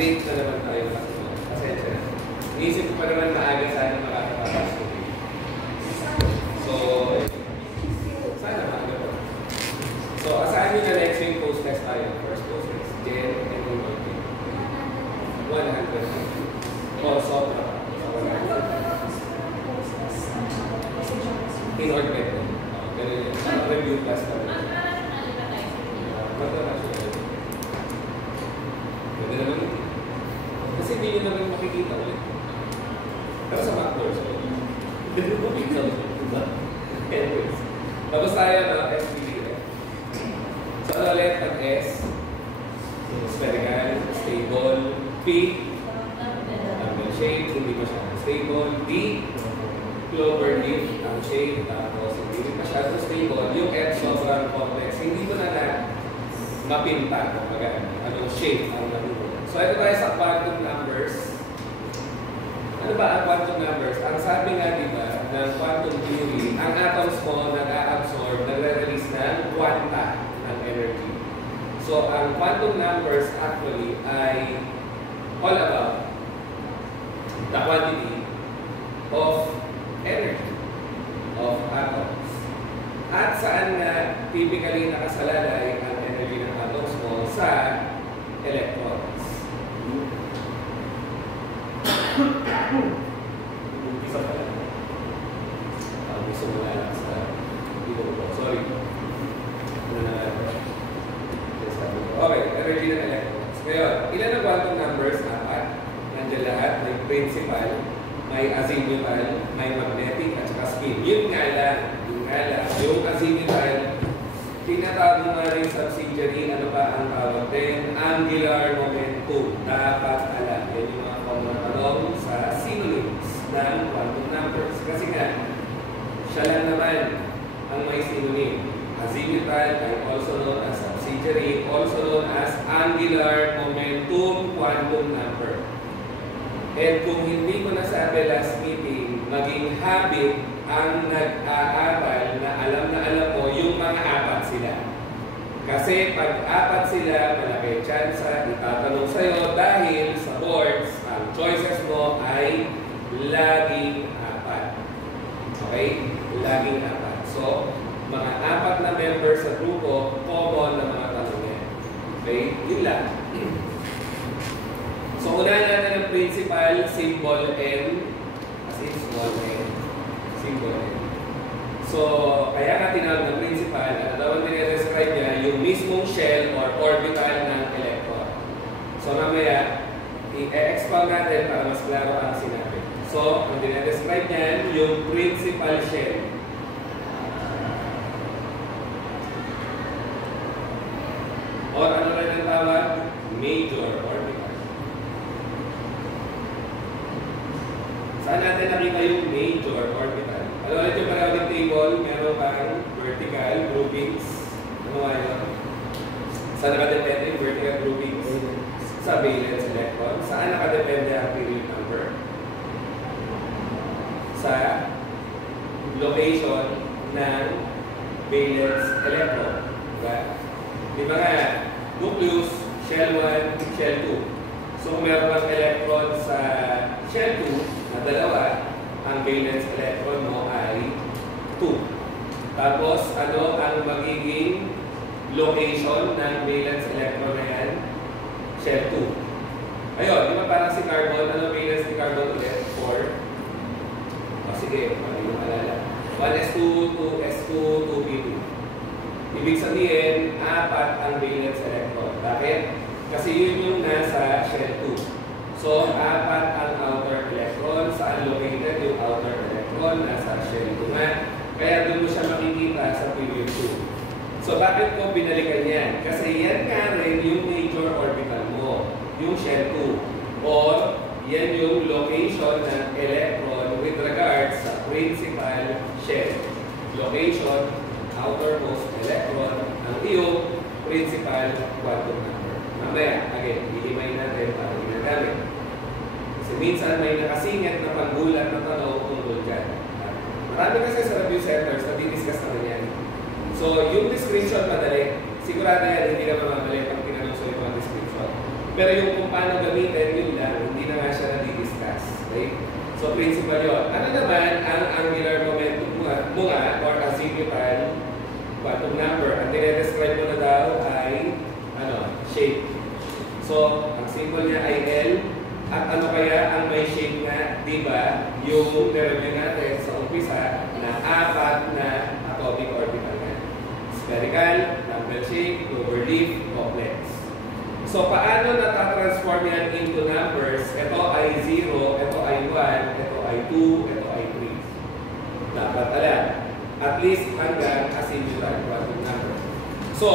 late na naman tayo nakasunod. Pasensya na. Iisip ko pa naman maaga sana makakapapasok ko. So, sana maaga po. So, asahan nyo na next week post-test tayo. First post-test. Jen and Ulrike. 100. O, sobra pa. In-orbit. Ganun yun. Review class naman. Pwede naman yun. Kasi hindi nyo naman makikita ulit. Pero sa MacDoors, hindi nyo makikita ulit. Anyways. Tapos tayo na SPD. So, ano ulit ang S? Spherical, stable. P, angle shape, hindi masyadong stable. D, clover leaf, ang shape. Tapos, hindi masyadong stable. Yung F, sobrang complex. Hindi ko na mapinta. Anong shape ang nabubuo. So, ito tayo sa quantum numbers. Ano ba ang quantum numbers? Ang sabi nga, di ba, ng quantum theory, ang atoms mo nag-a-absorb, nagre-release ng quanta ng energy. So, ang quantum numbers actually ay all about the quantity of energy of atoms. At saan na typically nakasalalay ang energy ng atoms mo? Sa electrons. Umpisa pa lang. Gusto mo lang sa dito ko. Sorry. Okay, energy ng electrons. Ngayon, ilan ang quantum numbers? 4. Nandiyan lahat. May principal, may azimuthal, may magnetic, at saka spin. Yun nga lang. Yung azimuthal, tinatawag nga rin subsidiary, ano pa ang tawag din? Angular momentum. Dapat alam. Yan yung mga common tanong sa synonyms ng quantum numbers. Kasi nga, siya lang naman ang may synonym. Azimuthal ay also known as subsidiary, also known as angular momentum quantum number. And kung hindi ko nasabi last meeting, maging habit ang nag-aaral na alam mo yung mga apat sila. Kasi pag apat sila, malaki chance itatanong sa'yo dahil sa boards, ang choices mo ay laging apat. Okay? Laging apat. So, mga apat na members sa grupo, common na mga tanong yan. Okay? Yun lang. So, unahan natin ang principal, symbol N. As in, small N. Symbol N. So, kaya nga tinawag ng principal, ano daw ang dinidescribe niya, yung mismong shell or orbital ng electron. So, mamaya, i-expound natin para mas klaro ang sinabi. So, ang dinidescribe niyan, yung principal shell. Or ano rin ang tawag? Major orbital. Saan natin nakita yung major orbital? Ano ulit yung periodic table? Meron pang vertical groupings. Ano nga yun? Saan nakadepende yung vertical groupings? Sa valence electron. Saan nakadepende ang period number? Sa location ng valence electron. Diba? Di ba nga, nucleus, shell 1, shell 2. So kung meron kang electron sa shell 2 na dalawa, ang valence electron mo ay 2. Tapos, ano ang magiging location ng valence electron na yan? Shell 2. Ayun, di ba parang si carbon, ano valence ni carbon ulit? 4. O sige, hindi mo alala. 1s2, 2s2, 2p2. Ibig sabihin, 4 ang valence electron. Bakit? Kasi yun yung nasa shell 2. So, 4 ang outer electron. Saan located yung outer electron? Nasa shell 2 nga. Kaya doon mo siya makikita sa period 2. So, bakit ko binalikan yan? Kasi yan nga rin yung major orbital mo. Yung shell 2. Or, yan yung location ng electron with regards sa principal shell. Location, outermost electron, ang iyong principal quantum number. Mamaya, again, ihimayin natin para ginagamit. Kasi minsan may nakasingit na panggulat na tanong tungkol dyan. Marami kasi sa review centers na didiscuss naman yan. So, yung description madali, sigurado yan, hindi ka mamamali pag tinanong sa yung mga description. pero yung kung paano gamitin, yun lang, hindi na nga siya na-discuss. Okay? So, principle yun. Ano naman ang angular momentum mo nga, or azimuthal quantum number? Ang dinedescribe mo na daw ay, shape. So, ang symbol niya ay L. At ano kaya ang may shape nga, di ba? Yung nireview natin sa umpisa na 4 na atomic orbital nga. Spherical, dumbbell shape, cloverleaf, complex. So, paano natatransform yan into numbers? Ito ay 0, ito ay 1, ito ay 2, ito ay 3. Dapat alam. At least hanggang azimuthal quantum number. So,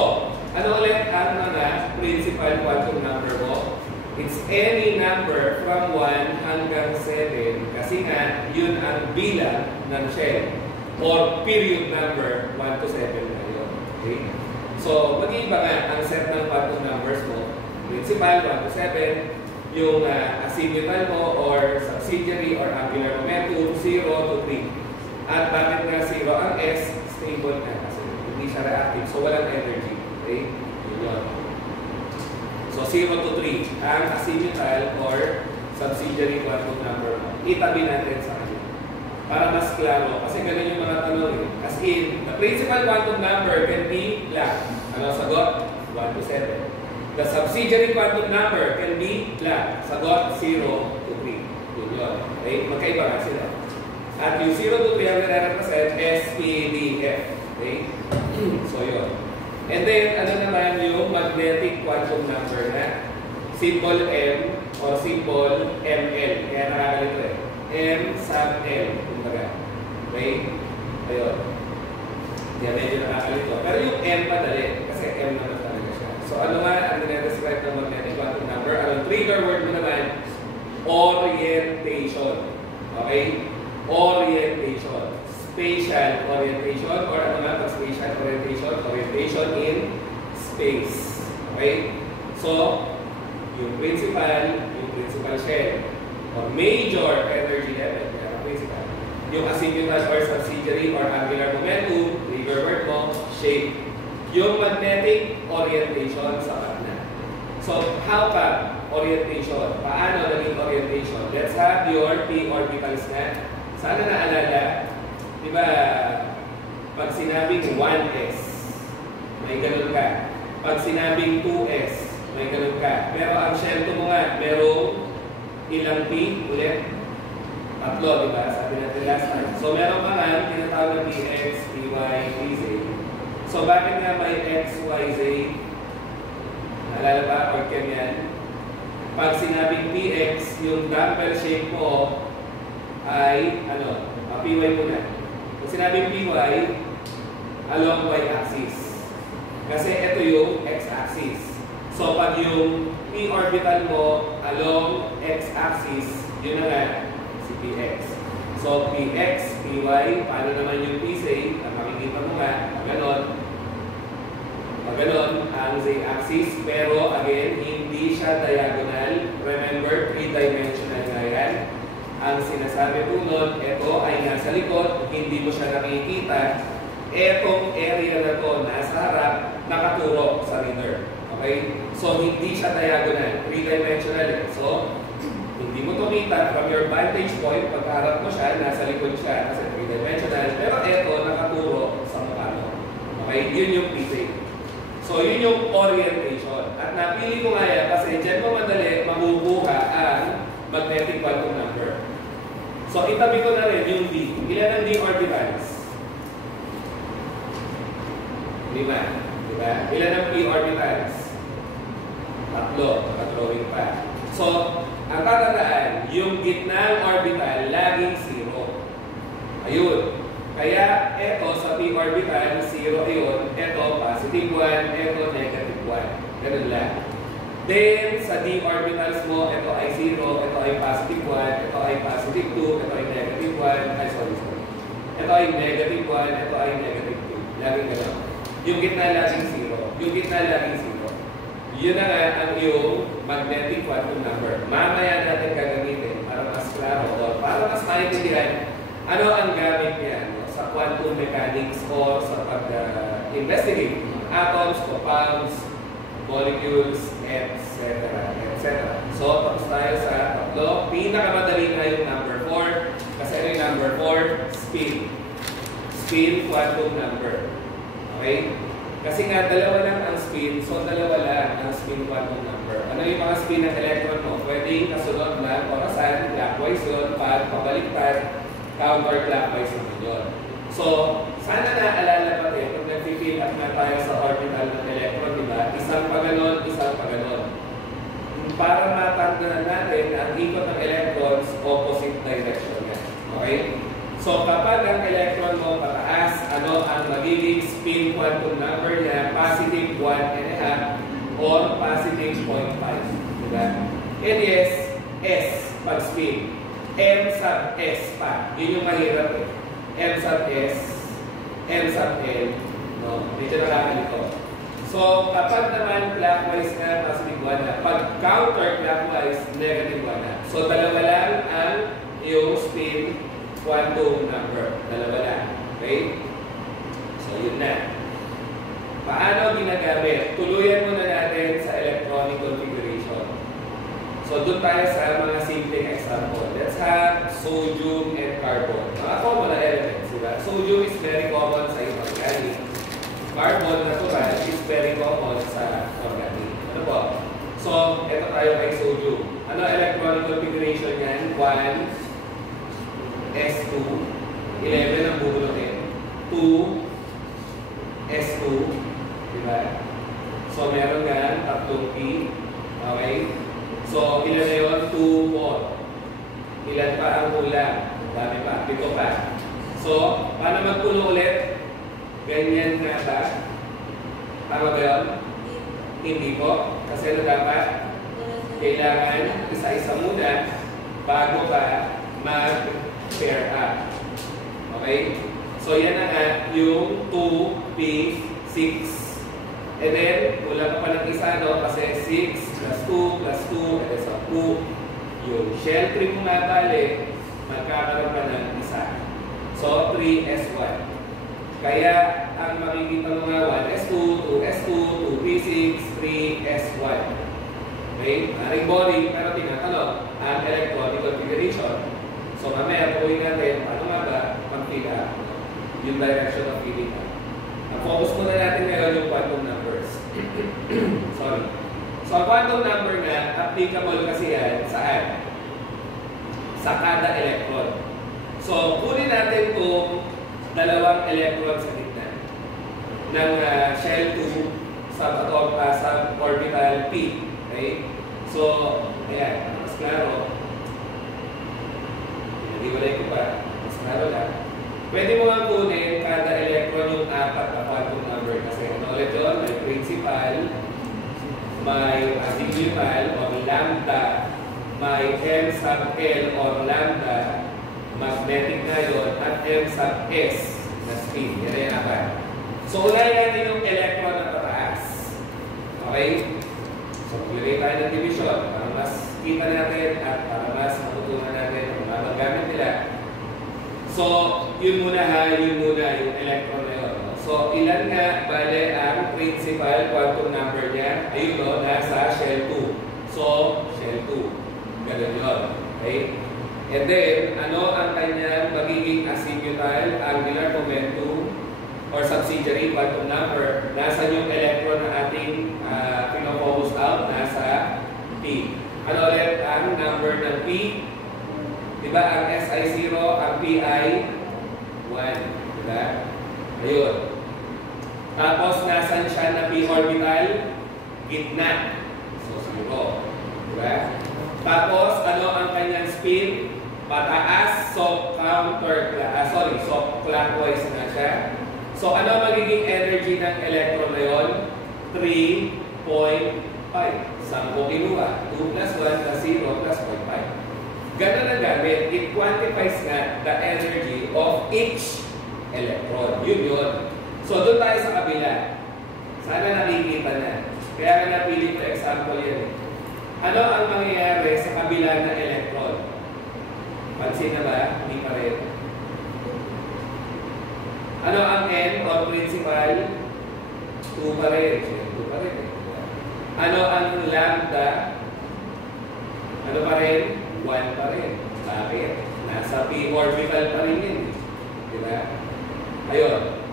ano ulit ang mga principal quantum number mo? It's any number from 1 hanggang 7 kasi nga yun ang bilang ng shell or period number 1 to 7 na yun. Okay? So, mag-iiba nga ang set ng quantum numbers mo. Principal 1 to 7, yung azimuthal mo or subsidiary or angular momentum 0 to 3. At bakit nga 0 ang S? Stable na kasi hindi siya reactive. So, walang energy. Okay? Yun. So, 0 to 3 ang azimuthal or subsidiary quantum number mo. Itabi natin sa kanya. Para mas klaro. Kasi ganun yung mga tanong eh. As in, the principal quantum number can be blank. Ano sagot? 1 to 7. The subsidiary quantum number can be blank. Sagot? 0 to 3. Yun yun. Okay? Magkaiba nga sila. At yung 0 to 3 ang nire-represent S, P, D, F. Okay? So, yun. And then, ano naman yung magnetic quantum number na symbol M or symbol ML. Kaya nakakalito eh. M sub L. Kumbaga. Okay? Ayun. Kaya medyo nakakalito. Pero yung M madali. Kasi M naman talaga siya. So, ano nga ang dinedescribe ng magnetic quantum number? Ang trigger word mo naman, orientation. Okay? Orientation. Spatial orientation or ano nga pag spatial orientation? Orientation in space. Okay? So, yung principal shell or major energy level, kaya principal. Yung azimuthal or subsidiary or angular momentum, trigger word mo, shape. Yung magnetic orientation sa partner. So, how come orientation? Paano naging orientation? Let's have your p orbitals na. Sana naalala, diba, pag sinabing 1s, may ganun ka. Pag sinabing 2s, may ganun ka. Pero ang shell mo nga, merong ilang p ulit? 3, diba? Sabi natin last time. So, meron pa nga, tinatawag na px, py, pz. So, bakit nga may x, y, z? Naalala ba? Or can yan? Pag sinabing px, yung dumbbell shape mo ay, py muna. Kung sinabing py, along y-axis. Kasi ito yung x-axis. So, pag yung p orbital mo along x-axis, yun na nga, si px. So, px, py, paano naman yung pz? Ang makikita mo nga, ganon ang z-axis. Pero, again, hindi siya diagonal. Remember, 3-dimensional nga yan. Ang sinasabi po nun, ito ay nasa likod, hindi mo siya nakikita. Etong area na to nasa harap, nakaturo sa reader. Okay? So, hindi siya diagonal. 3-dimensional. So, hindi mo ito kita from your vantage point. Pagkaharap mo siya, nasa likod siya kasi 3-dimensional. Pero ito, nakaturo sa mukha mo. Okay? Yun yung physics. So, yun yung orientation. At napili ko nga yan kasi dyan mo madali makukuha ang magnetic quantum number. So, itabi ko na rin yung D. Ilan ang D orbitals? 5. Diba? Ilan ang P orbitals? 3. Nakadrawing pa. So, ang tatandaan, yung gitnang orbital, laging 0. Ayun. Kaya, eto sa P orbital, 0 yun. Eto, positive 1. Eto, negative 1. Ganun lang. Then, sa D orbitals mo, ito ay 0, ito ay positive 1, ito ay positive 2, ito ay negative 1, ay sorry. Ito ay negative 1, ito ay negative 2. Laging gano'n. Yung gitna laging 0. Yung gitna laging 0. Yun na nga ang yung magnetic quantum number. Mamaya natin gagamitin para mas klaro o para mas maintindihan ano ang gamit niya sa quantum mechanics o sa pag-investigate atoms, compounds, molecules, etc. etc. spin. Spin quantum number. Okay? Kasi nga, dalawa lang ang spin, so dalawa lang ang spin quantum number. Ano yung mga spin ng electron mo? Pwedeng kasunod na orasan, clockwise yun, pabaliktad, counterclockwise naman yun. So, sana naalala pa rin, kung nag-fill up na tayo sa orbital ng electron, di ba? Isang pa ganon, isang pa ganon. Para matandaan natin na ang ikot ng electrons, opposite direction yan. Okay? So, kapag ang electron mo pataas, ano ang magiging spin quantum number niya? Positive 1.5 or positive 0.5. Diba? And yes, S pag spin. M sub S pa. Yun yung mahirap eh. M sub S, M sub L. No? Medyo nakakalito. So, kapag naman clockwise na, positive 1 na. Pag counterclockwise, negative 1 na. So, dalawa lang ang yung spin quantum number. Dalawa lang. Okay? So, yun na. Paano ginagamit? Tuluyan muna natin sa electronic configuration. So, doon tayo sa mga simpleng example. Let's have sodium and carbon. Mga common na elements, diba? Sodium is very common sa inorganic. Carbon, natural, is very common sa organic. Ano po? So, ito tayo kay sodium. Ano electronic configuration yan? 1, S2, 11 ang bubunutin. 2, S2, diba? So, meron nga tatlong P. Okay? So, ilan na yun? 2, 4. Ilan pa ang kulang? Dami pa. 7 pa. So, paano magpuno ulit? Ganyan nga ba? Tama ba yun? Hindi po. Kasi ano dapat? Kailangan isa-isa muna bago pa mag-pair up. Okay? So, yan na nga yung 2P6. And then, kulang pa ng isa, no? Kasi 6 plus 2 plus 2, and then sa 2. Yung shell 3 mo nga bali, magkakaroon pa ng isa. So, 3S1. Kaya, ang makikita mo nga 1S2, 2S2, 2P6, 3S1. Okay? Maring boring, pero tinatanong ang electronic configuration. So, mamaya, puhuin natin, paano nga ba mag-fill up? Yung direction of filling up. Ang focus muna natin ngayon yung quantum numbers. Sorry. So, ang quantum number nga, applicable kasi yan saan? Sa kada electron. So, kunin natin itong dalawang electron sa gitna ng shell 2 suborbital P. Okay? So, ayan. Mas klaro. Hindi ko pa. Mas klaro lang. Pwede mo nga kunin kada electron yung 4 na quantum number. Kasi ano ulit yun? May principal, may azimuthal or lambda, may M sub L or lambda, magnetic na yun, at M sub S na spin. Yan ay apat. So, unahin natin yung electron na pataas. Okay? So, maglagay tayo ng division para mas kita natin at para mas matutunan natin ang mga gamit nila. So, yun muna yung electron na yun. So, ilan nga bale ang principal quantum number niya? Ayun no, nasa shell 2. So, shell 2. Ganun yun. Okay? And then, ano ang kanyang magiging azimuthal angular momentum or subsidiary quantum number? Nasa yung electron na ating pinofocus out? Nasa P. Ano ulit ang number ng P? Diba, ang SI 0, ang PI 1. Diba? Ayun. Tapos, nasan siya na P orbital? Gitna. So, 0. Diba? Tapos, ano ang kanyang spin? Pataas, so clockwise na siya. So, ano magiging energy ng electron na yun? 3.5. 10 kinuha. 2 plus 1 plus 0 plus 0.5. Ganun ang gamit. It quantifies nga the energy of each electron. Yun. So, doon tayo sa kabila. Sana nakikita na. Kaya nga napili ko example yan. Ano ang mangyayari sa kabila ng electron? Pansin na ba? Hindi pa rin. Ano ang N or principal? 2 pa rin. 2 pa rin. Ano ang lambda? Ano pa rin? 1 pa rin. Bakit? Nasa P orbital pa rin yun. Di ba? Ayun.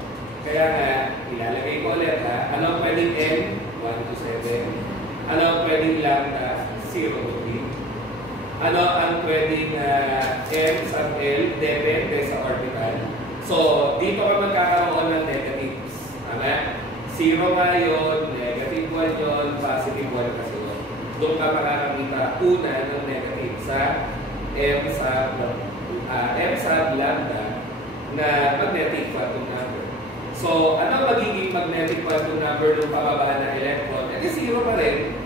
Kaya nga, ilalagay ko ulit ha. Ano ang pwedeng n? 1 to 7. Ano ang pwedeng lambda? 0 to 3. Ano ang pwedeng m sub L? Depende sa orbital. So, dito ka magkakaroon ng negatives. Tama? 0 nga yun, negative 1 yun, positive 1 kasi yun. Doon ka makakamita una ng negative sa m sub lambda na magnetic quantum number. So, ano magiging magnetic quantum number ng pababa na electron? Eh, 0 pa rin.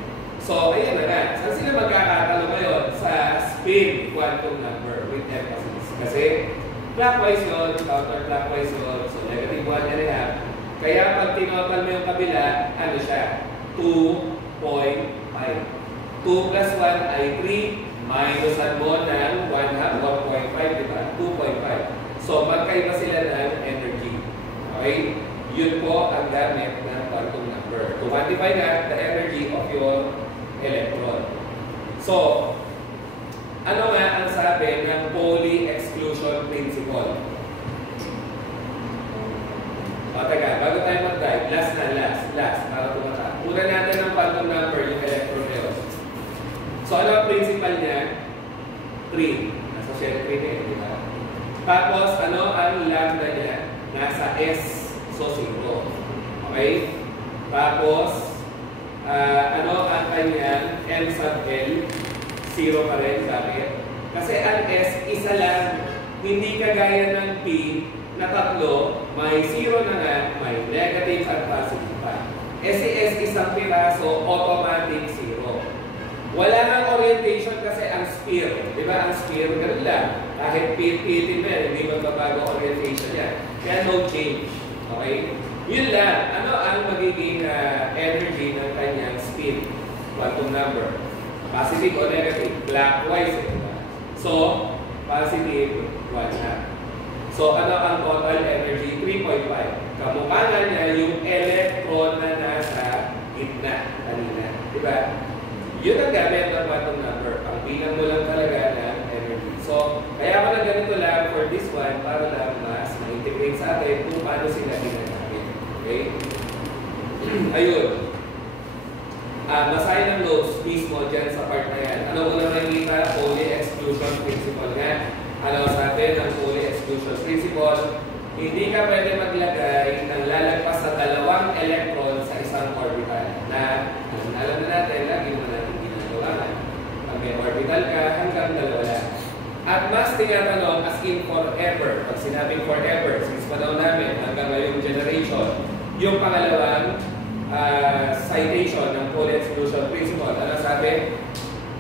So, ayan na nga. Saan sila magkakatalo ngayon? Sa spin quantum number with emphasis. Kasi, clockwise yun, counterclockwise yun. So, negative 1 and a half. Kaya pag tinotal mo yung kabila, ano siya? 2.5. 2 plus 1 ay 3. Minusan mo ng 1 half, 1.5, di ba? 2.5. So, magkaiba sila ng energy. Okay? Yun po ang gamit ng quantum number. To quantify nga the energy of your electron. So, ano nga ang sabi ng Pauli exclusion principle? O, teka, bago tayo mag-dive, last, para tumata. Una natin ang quantum number, yung electron na yun. So, ano ang principle niya? 3. Nasa shell 3 na yun, di ba? Tapos, ano ang lambda niya? Nasa S, so 0. Okay? Tapos, ano ang kanyang M sub L? 0 pa rin. Bakit? Kasi ang S, isa lang. Hindi kagaya ng P na tatlo, may 0 na nga, may negative at positive pa. Si S isang piraso, automatic 0. Wala nang orientation kasi ang sphere. Di ba? Ang sphere, ganun lang. Kahit pitin mo yan, hindi magbabago orientation yan. Kaya no change. Okay? Yun lang. Ano ang magiging energy ng kanyang spin? Quantum number. Positive o negative? Clockwise. Diba? So, positive 1 half. So, ano ang total energy? 3.5. Kamukha na niya yung electron na nasa gitna kanina. Diba? Yun ang gamit ng quantum number. Ang bilang mo lang talaga ng energy. So, kaya ko na ganito lang for this one para lang mas ma-integrate sa atin kung paano sila ginagamit. Okay? Ayun. Basahin ng notes mismo dyan sa part na yan. Ano unang nakikita? Pauli exclusion principle nga. Ano sabi ng Pauli exclusion principle? Hindi ka pwede maglagay ng lalagpas sa dalawang electron sa isang orbital. Na, alam na natin, lagi mo natin ginagawa na. Pag may orbital ka, hanggang dalawa lang. At mas tinatanong as in forever. Pag sinabing forever, since panahon namin, hanggang ngayong generation, yung pangalawang citation ng Pauli exclusion principle. Ano sabi?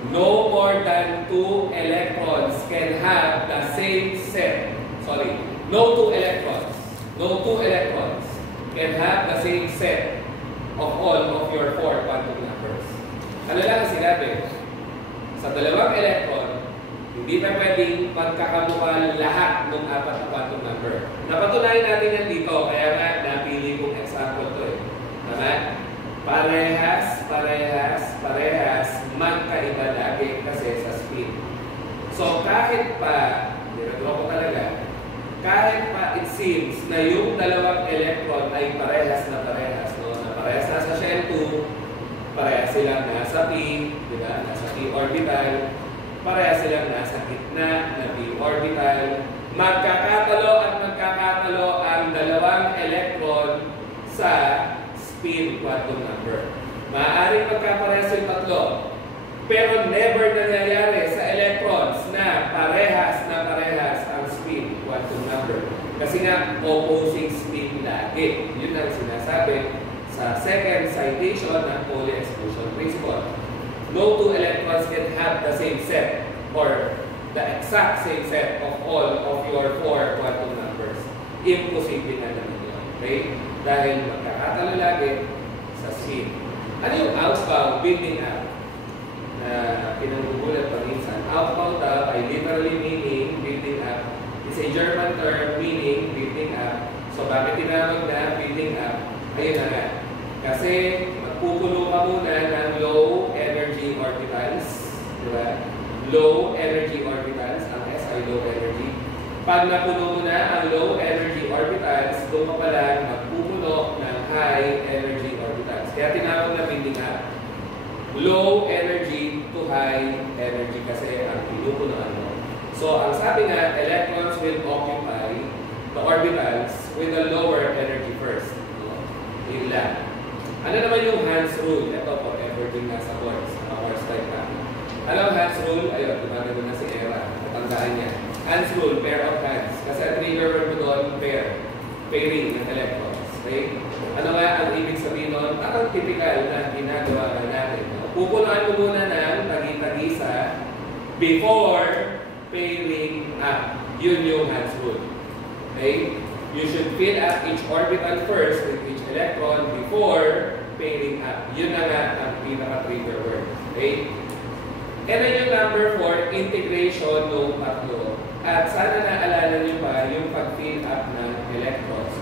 No more than 2 electrons can have the same set. Sorry. No 2 electrons. No 2 electrons can have the same set of all of your 4 quantum numbers. Ano lang ang sinabi? Sa dalawang electron, hindi pa pwedeng magkakamukha lahat ng 4 na quantum number. Napatunayan natin yan dito, kaya nga napili kong example to eh. Tama? Parehas, magkaiba lagi kasi sa spin. So kahit pa, niradraw ko talaga, kahit pa it seems na yung dalawang electron ay parehas, no? Na parehas nasa shell 2, parehas silang nasa P, di ba? Nasa P orbital, parehas silang nasa gitna na P orbital, magkakatalo ang dalawang electron sa spin quantum number. Maaaring magkaparehas yung tatlo, pero never nangyayari sa electrons na parehas ang spin quantum number. Kasi nga, opposing spin lagi. Yun ang sinasabi sa second citation ng Pauli exclusion principle. No 2 electrons can have the same set or the exact same set of all of your 4 quantum numbers. Imposible na naman yun. Okay? Dahil magkakatalo lagi sa spin. Ano yung outbound building up? Na pinanggugulat pa minsan. Outbound daw ay literally meaning building up. It's a German term meaning building up. So bakit tinawag na building up? Ayun na nga. Kasi magpupuno ka muna ng low energy orbitals. Diba? Low energy orbitals. Ang S ay low energy. Pag napuno mo na ang low energy orbitals, doon mo pala magpupuno ng high energy orbitals. Kaya tinawag na building up. Low energy to high energy kasi ang pinupunoan mo. So, ang sabi nga, electrons will occupy the orbitals with a lower energy first. Yun lang. Ano naman yung Hans rule? Ito po, ever din nga sa course. Course type na. Alam Hans rule? Ayun, tumagin mo na si Era. Natandaan niya. Hans rule, pair of hands. Kasi ang trigger word mo doon, pair. Pairing ng electrons. Okay? Ano nga ang ibig sabihin doon? Ang typical na ginagawa natin. Pupunuan mo muna ng tagi-tagi sa before pairing up. Yun yung Hans rule. Okay? You should fill up each orbital first with each electron before pairing up. Yun na nga ang pinaka-trigger word. Okay? And then yung number 4, integration ng tatlo. At sana naalala nyo pa yung pag-fill up ng electrons.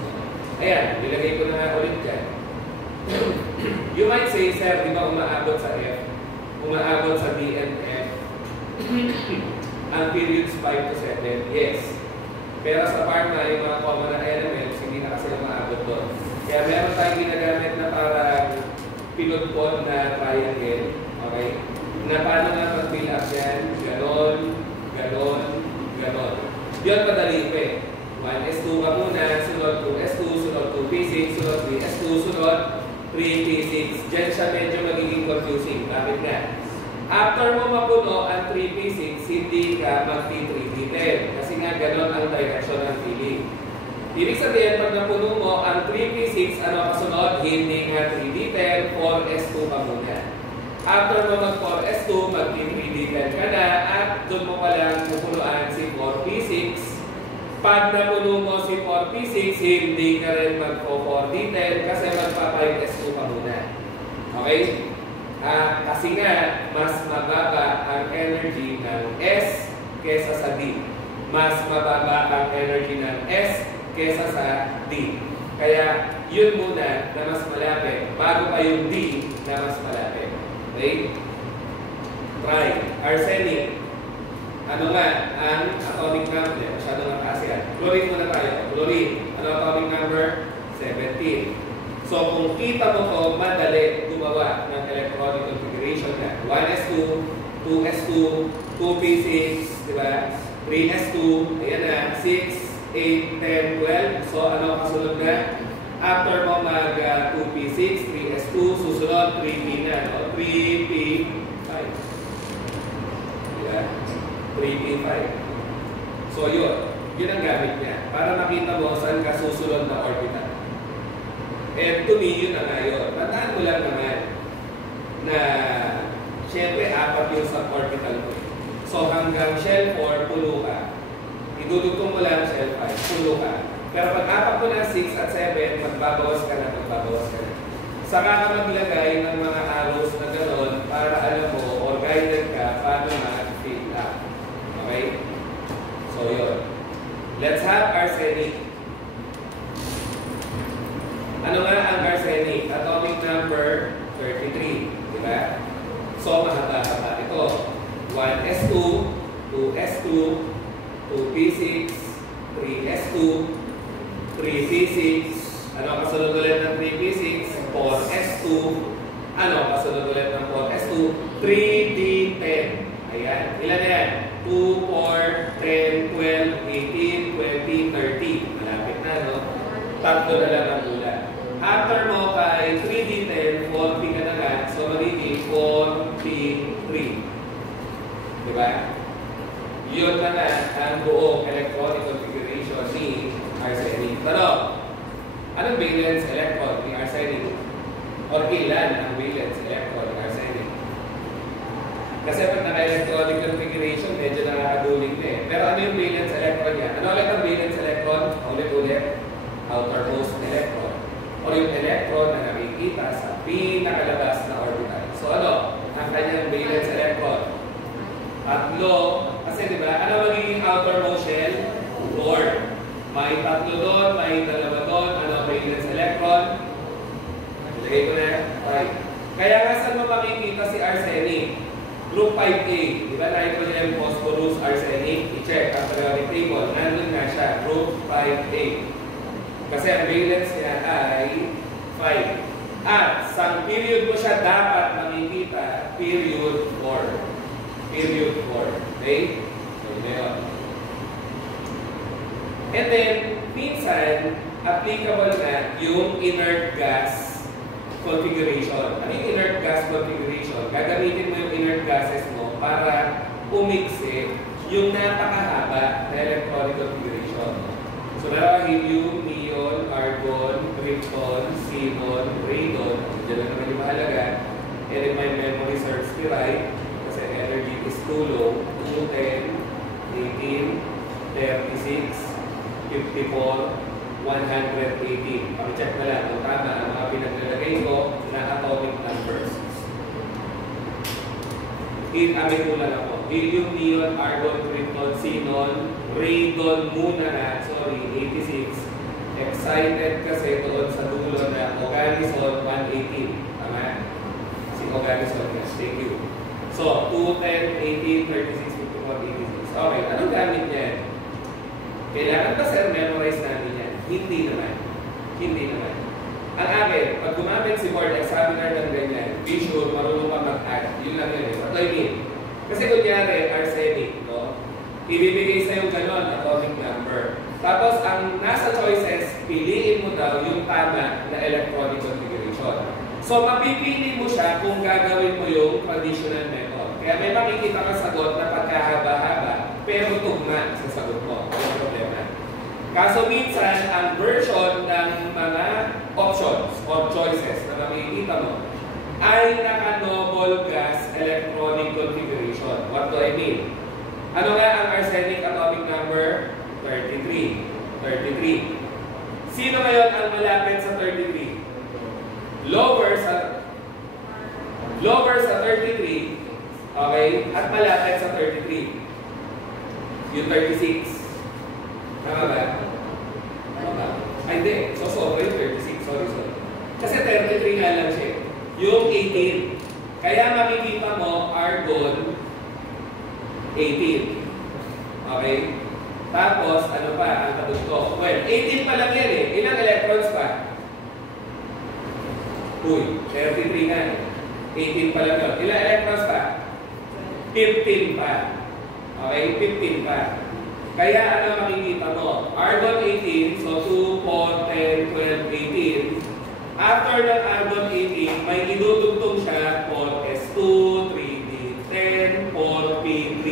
Ayan, nilagay ko na nga ulit dyan. You might say, sir, di ba umaabot sa F? Umaabot sa D and F? Ang periods 5 to 7, yes. Pero sa pharma, yung mga common na elements, hindi na kasi umaabot doon. Kaya meron tayong ginagamit na parang pinudpon na triangle. Okay? Na paano nga mag-fill up yan? Ganon, ganon, ganon. Yun madali pa eh. 1S2 ka muna, sunod 2S2, sunod 2P6, sunod 3S2, sunod 3P6. Diyan siya medyo magiging confusing. Bakit nga? After mo mapuno ang 3P6, hindi ka mag-P3D10. Kasi nga ganon ang direction ng filling. Ibig sabihin, pag napuno mo ang 3P6, ano kasunod? Hindi nga 3D10, 4S2 ka muna. After mo mag-4S2, mag-P3D10 ka na, at doon mo palang pupunuan si 4P6. Pag napuno mo si 4P6, hindi ka rin mag-4D10 kasi magpa-5S2 ka muna. Okay? Kasi nga, mas mababa ang energy ng S kesa sa D. Mas mababa ang energy ng S kesa sa D. Kaya, yun muna na mas malapit bago pa yung D na mas malapit. Okay? Try. Arsenic. Ano nga ang atomic number? Masyadong mataas yan. Chlorine muna tayo. Chlorine. Ano atomic number? 17. So, kung kita mo ko, madali gumawa ng electronic configuration na 1s2, 2s2, 2p6, diba? 3s2, ayan na, 6, 8, 10, 12. So, ano kasunod na? After mo mag 2p6, 3s2, susunod 3p na, no? 3p5. Diba? 3p5. So, yun. Yun ang gamit niya. Para makita mo saan ka susunod na orbital. And to me, yun na nga yun. Tandaan mo lang naman na syempre, 4 yung sub-orbital mo. So, hanggang shell 4, pulo ka. Idudugtong mo lang shell 5, pulo ka. Pero pag apat mo na 6 at 7, magbabawas ka na, magbabawas ka na. Saka ka maglagay ng mga arrows na gano'n para alam mo or guided ka paano ma-fill up. Okay? So, yun. Let's have arsenic. Ano nga ang arsenic? Atomic number 33. Diba? So, mahaba-haba ito. 1s2, 2s2, 2p6, 3s2, 3p6. Ano kasunod ulit ng 3p6? 4s2. Ano kasunod ulit ng 4s2? 3d10. Ayan. Ilan na yan? 2, 4, 10, 12, 18, 20, 30. Malapit na, no? Tatlo na lang ang ulan. After mo kay 3d10, 4p ka na lang. So, magiging 4p3. Diba? Yun na nga ang buong electronic configuration ni arsenic. Pero, anong valence electron ni arsenic? Or ilan ang valence electron ni arsenic? Kasi pag naka-electronic configuration, medyo nakakaduling na eh. Pero ano yung valence electron niya? Ano ulit ang valence electron? Ulit-ulit. Outermost electron. O yung electron na nakikita sa pinakalabas na orbital. So ano? Ang kanyang valence electron. Tatlo. Kasi diba, ano magiging outermost shell? 4. May tatlo doon, may dalawa doon. Ano valence electron? Ilagay ko na. 5. Kaya nga saan mo makikita si arsenic? Group 5A. Diba nitrogen, phosphorus, arsenic? I-check ang periodic table. Nandun nga 5A. Kasi ang valence niya ay 5. At sa period mo siya dapat makikita, period 4. Period 4. Okay? So, yun na yun. And then, minsan, applicable na yung inert gas configuration. Ano yung inert gas configuration? Gagamitin mo yung inert gases mo para umikse yung napakahaba na electronic configuration. So, meron helium, neon, argon, krypton, xenon, radon. Diyan na naman yung mahalaga. And if my memory serves me right, kasi energy is too low, 2, 10, 18, 36, 54, 118. Pag-check na lang kung tama ang mga pinaglalagay ko na atomic numbers. Amin muna lang ako. Helium, neon, argon, krypton, xenon, radon muna na, 86. Excited kasi doon sa dulo na Ogarizon 118. Tama? Si Ogarizon, yes. Thank you. So, 2, 10, 18, 36, 54, 86. Okay, anong gamit niya? Kailangan ba sir memorize natin yan? Hindi naman. Hindi naman. Ang akin, pag gumamit si board examiner ng ganyan, be sure marunong ka mag-add. Yun lang yun eh. What do I mean? Kasi kunyari, arsenic, no? Ibibigay sa yung ganon, atomic number. Tapos, ang nasa choices, piliin mo daw yung tama na electronic configuration. So, mapipili mo siya kung gagawin mo yung traditional method. Kaya may makikita ka sagot na pagkahaba-haba, pero tugma sa sagot mo. Yung problema. Kaso minsan, ang version ng mga options or choices na makikita mo ay naka-noble gas electronic configuration. What do I mean? Ano nga ang arsenic atomic number? 33. 33. Sino ngayon ang malapit sa 33? Lower sa 33. Okay? At malapit sa 33. Yung 36. Tama ba? Tama ba? Ay, hindi. So, sobra yung 36. Sorry. Kasi 33 nga lang siya. Yung 18. Kaya makikita mo, argon, 18. Okay? Tapos, ano pa, ang tabot ko? Well, 18 pa lang yan eh. Ilang electrons pa? Uy, 33 nga eh. 18 pa lang yun. Ilang electrons pa? 15 pa. Okay? 15 pa. Kaya ano makikita mo? Argon 18, so 2, 4, 10, 12, 18. After ng argon 18, may idudugtong siya 4s2, 3d10, 4p3.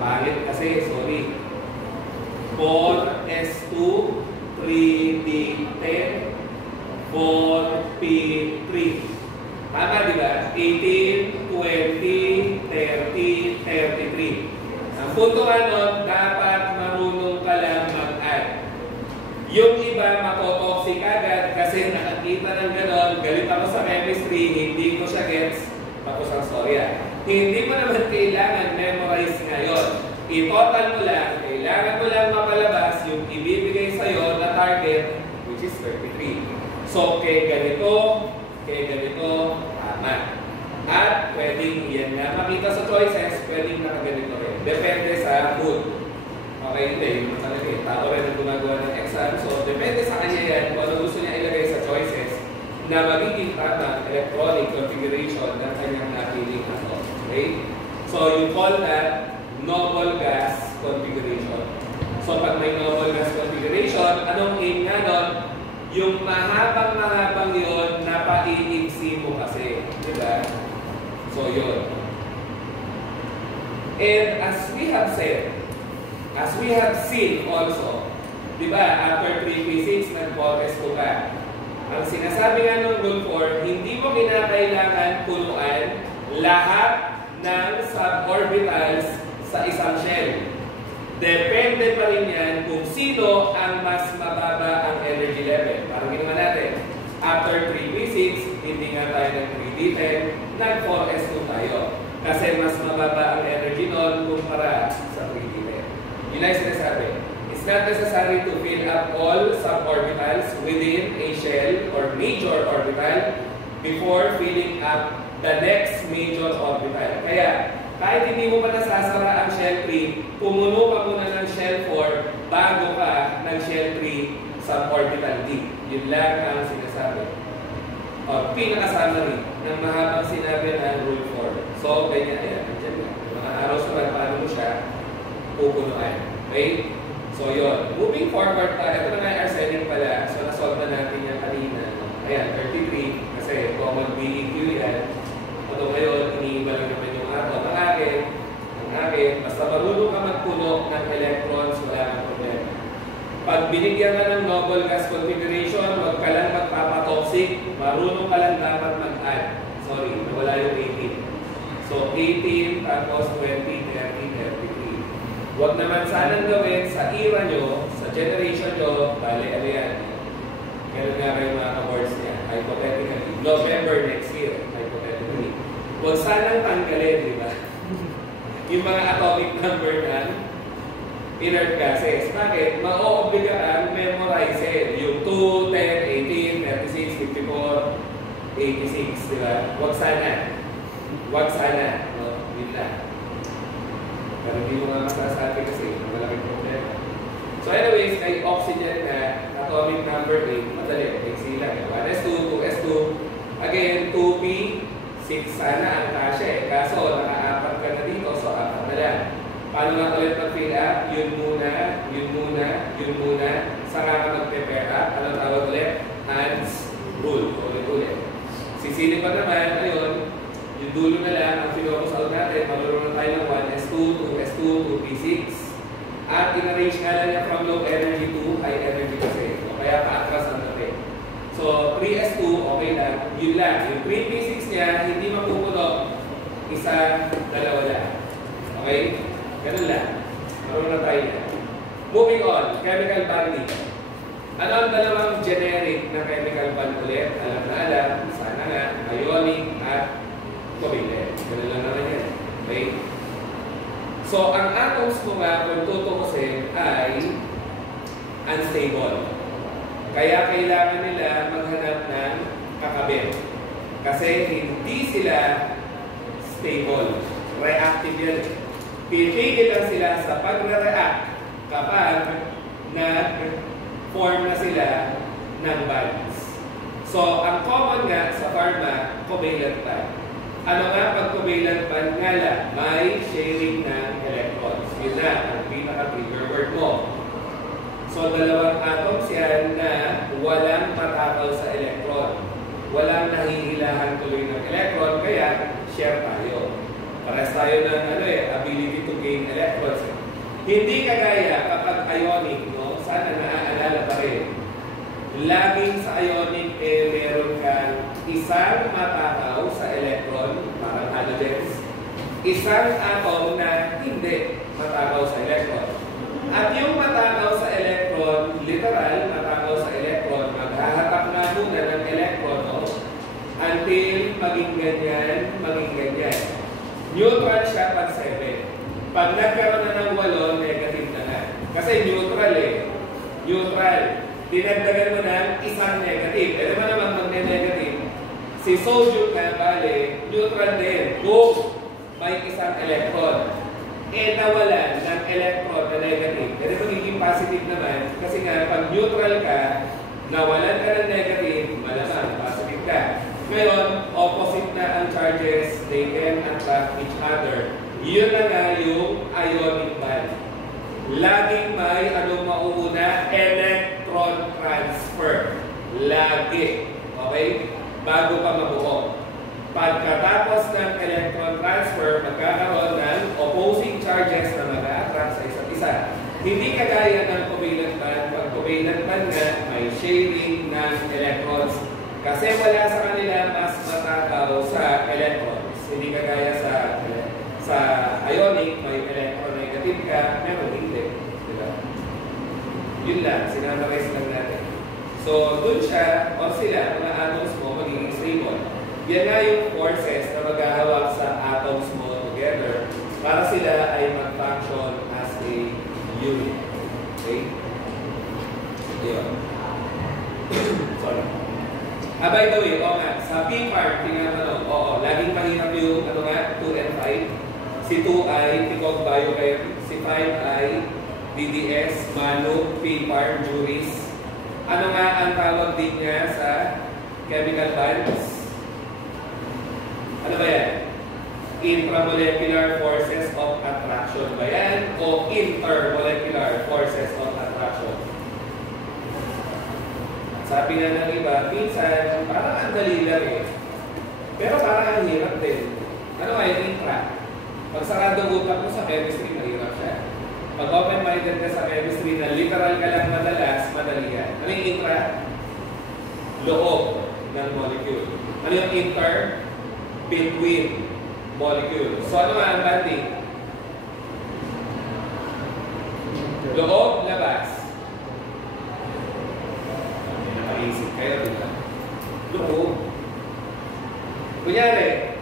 Palit kasi, sorry. 4s2, 3d10, 4p3. Tama, di ba? 18, 20, 30, 33. Ang punto nga nun, dapat marunong ka lang mag-add. Yung iba matotoxic agad kasi nakakita ng gano'n, galit ako sa chemistry, hindi ko siya gets, tapos ang storya. Hindi mo naman kailangan memorize ngayon. I-total mo lang, kailangan mo lang mapalabas yung ibibigay sa'yo na target, which is 33. So, kay ganito, tama. At pwedeng yan nga makita sa choices, pwedeng nakaganito rin. Depende sa mood. Okay, hindi. Yung talaga eh. Tao rin ang gumagawa ng exam. So, depende sa kanya yan kung ano gusto niya ilagay sa choices na magiging tamang electronic configuration ng kanyang napiling ato. Okay? So, you call that noble gas configuration. So, pag may noble gas configuration, anong aim nga nun? Yung mahabang yun, napaiigsi mo kasi. Diba? So, yun. And as we have said, as we have seen also, di ba, after 3p6, nag-4s2 ka. Ang sinasabi nga ng rule 4, hindi mo kinakailangan punuan lahat ng suborbitals sa isang shell. Depende pa rin yan kung sino ang mas mababa ang energy level. Parang ginawa natin. After 3p6, hindi nga tayo ng 3d10, nag-4s2 tayo. Kasi mas mababa ang energy noon kumpara sa 3d10. Yun ang sinasabi. It's not necessary to fill up all suborbitals within a shell or major orbital before filling up the next major orbital. Kaya, kahit hindi mo pa nasasara ang shell 3, pumuno ka muna ng shell 4 bago ka ng shell 3 sa orbital D. Yun lang ang sinasabi. O, pinaka-summary ng mahabang sinabi ng Rule 4. So, ganyan, ayan, andyan lang. Mga araw sa paano mo siya pupunuan. Okay? So, yun. Moving forward tayo. Ito na nga yung arsenic pala. So, nasolve na natin yung kanina. Ayan, 33. Kasi common BEQ yan. Ito ngayon, iniiba lang naman yung atom. Ang akin, basta marunong ka magpuno ng electrons, wala kang problema. Pag binigyan ka ng noble gas configuration, huwag ka lang magpapatoxic, marunong ka lang dapat mag-add. Sorry, nawala yung 18. So, 18, tapos 20, 30, 33. Huwag naman sanang gawin sa era nyo, sa generation nyo, bali, ano yan? Ganun nga kayo mga ka-boards niya, hypothetically. November next year, hypothetically. Huwag sanang tanggalin, di ba? Yung mga atomic number ng inert gases. Bakit? Ma-oobligaan memorize yung 2, 10, 18, 36, 54, 86, di ba? Huwag sana. Huwag sana. No? Yun lang. Pero hindi mo nga masasabi kasi malaking problema. So anyways, kay oxygen na atomic number 8, madali. Easy lang. 1s2, 2s2. Again, 2p, 6 sana ang kasya eh. Kaso, naka-apat ka na dito, so apat na lang. Paano nga ulit mag-fill up? Yun muna, yun muna, yun muna. Saka ka mag-prepare up. Anong tawag ulit? Hands rule. Ulit-ulit. Sisilip pa naman, ayun, yung dulo na lang, ang focus out natin, marunong tayo ng 1s2, 2s2, 2p6. At in-arrange nga lang niya from low energy to high energy kasi. So, kaya pa-atras ang natin. So, 3s2, okay lang. Yun lang. Yung 3p6 niya, hindi mapupuno. Isa, dalawa lang. Okay? Ganun lang. Marunong na tayo yan. Moving on, chemical bonding. Ano ang dalawang generic na chemical bond ulit? Alam na alam, sana nga, ionic at covalent. Ganun lang naman yan. Okay? So, ang atoms mo nga, kung tutukusin, ay unstable. Kaya kailangan nila maghanap ng kakabit. Kasi hindi sila stable. Reactive yan. Pipigil lang sila sa pag-react kapag na-form na sila ng bonds. So, ang common nga sa pharma, covalent bond. Ano nga pag covalent bond nga lang? May sharing ng electrons. Yun na, ang pinaka-trigger word mo. So, dalawang atoms yan na walang matakaw sa electron. Walang nahihilahan tuloy ng electron, kaya share tayo. Pares tayo ng ability to gain electrons. Hindi kagaya kapag ionic, no? Sana naaalala pa rin. Laging sa ionic, meron kang isang matakaw sa electron, parang halogens. Isang atom na hindi matakaw sa electron. At yung matakaw sa electron, literal, matakaw sa electron, maghahatap na muna ng electron, no? Until maging ganyan, maging ganyan. Neutral siya pag 7. Pag nagkaroon na ng 8, negative na na. Kasi neutral eh. Neutral. Dinagdagan mo ng isang negative. E naman naman magne-negative. Si sodium nga bale, neutral din. Boom! May isang electron. E nawalan ng electron na negative. E di magiging positive naman. Kasi nga, pag neutral ka, nawalan ka ng negative, malamang positive ka. Ngayon, opposite na ang charges, they can attract each other. Yun na nga yung ionic bond. Laging may anong mauuna? Electron transfer. Lagi. Okay? Bago pa mabuo. Pagkatapos ng electron transfer, magkakaroon ng opposing charges na mag-a-attract sa isa't isa. Hindi kagaya ng covalent bond. Pag covalent bond nga, may sharing ng electrons. Kasi wala sa kanila mas matakaw sa electrons. Hindi kagaya sa ionic, may electronegative ka, meron hindi. Diba? Yun lang, sinamarize lang natin. So, dun siya, o sila, mga atoms mo, magiging stable. Yan nga yung forces na maghahawak sa atoms mo together para sila ay mag-function as a unit. Okay? Yun. Sorry. By the way, nga, sa P part, tinatanong, laging mahirap yung, 2 and 5. Si 2 ay Picog Biochem, si 5 ay DDS, Manu, PPAR, Juris. Ano nga ang tawag din niya sa chemical bonds? Ano ba yan? Intramolecular forces of attraction ba yan? O intermolecular forces of attraction? Sabi nga ng iba, minsan parang ang dali lang eh. Pero parang ang hirap din. Ano nga yung intra? Pag sarado utak mo sa chemistry, mahirap siya. Pag open-minded ka sa chemistry na literal ka lang madalas, madali yan. Ano yung intra? Loob ng molecule. Ano yung inter? Between molecule. So ano nga ang bonding? Loob, labas. Napaisip kayo, di ba? Loob. Kunyari,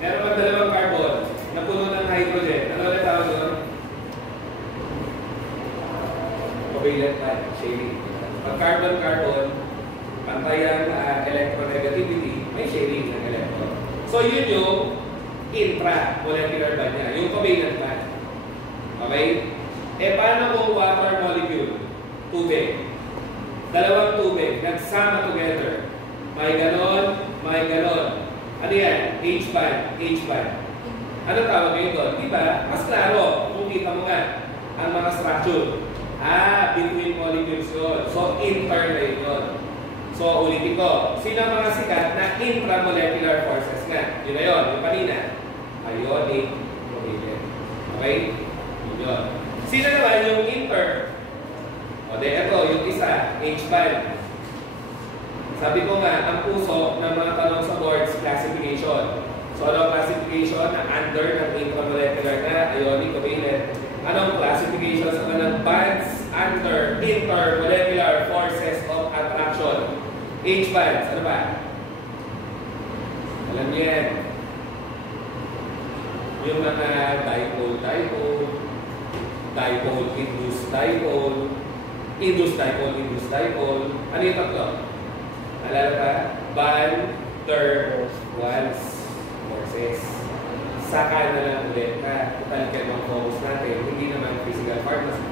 meron kang dalawang carbon na puno ng hydrogen. Ano ulit tawag doon? Covalent bond, sharing. Pag carbon-carbon, pantay ang electronegativity, may sharing ng electron. So yun yung intramolecular bond niya, yung covalent bond. Okay? Eh paano kung water molecule? Tubig. Dalawang tubig, nagsama together. May ganon, may ganon. Ano yan? H-bond, H-bond. Ano tawag ngayon doon? Diba? Mas klaro, kung kita mo nga ang mga structure. Between molecules yun. So, inter na yun. So, ulitin ko. Sino ang mga sikat na intramolecular forces nga? Yun na yun. Yung kanina. Ionic covalent. Okay? Yun. Sino naman yung inter? O, ito, yung isa. H-bond. Sabi ko nga, ang puso ng mga tanong sa boards, classification. So, anong classification na under ng intramolecular na ionic covalent? Anong classification sa mga bonds under intermolecular forces of attraction? H-bonds. Ano ba? Alam niyo yan. Yung mga dipole-dipole, dipole-induced dipole, induced dipole. Ano yung tatlo? Alala pa? Van der Waals forces. Saka na lang ulit na total chemical focus natin, hindi naman physical pharmacy.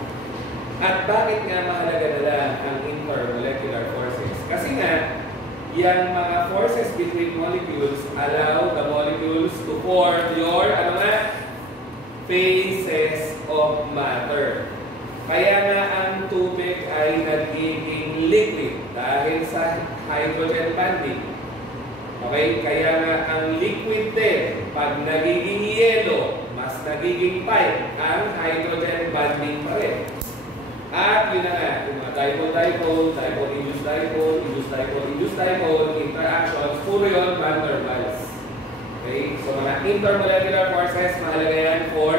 At bakit nga mahalaga na lang ang intermolecular forces? Kasi nga, yung mga forces between molecules allow the molecules to form your, ano nga? Phases of matter. Kaya nga ang tubig ay nagiging liquid dahil sa hydrogen bonding. Okay? Kaya nga ang liquid din, pag nagiging yelo, mas nagiging pipe ang hydrogen bonding pa rin. At yun na nga, yung mga dipole-dipole, dipole-induced dipole, induced dipole-induced dipole, interactions, puro yun van der Waals. Okay? So mga intermolecular forces, mahalaga yan for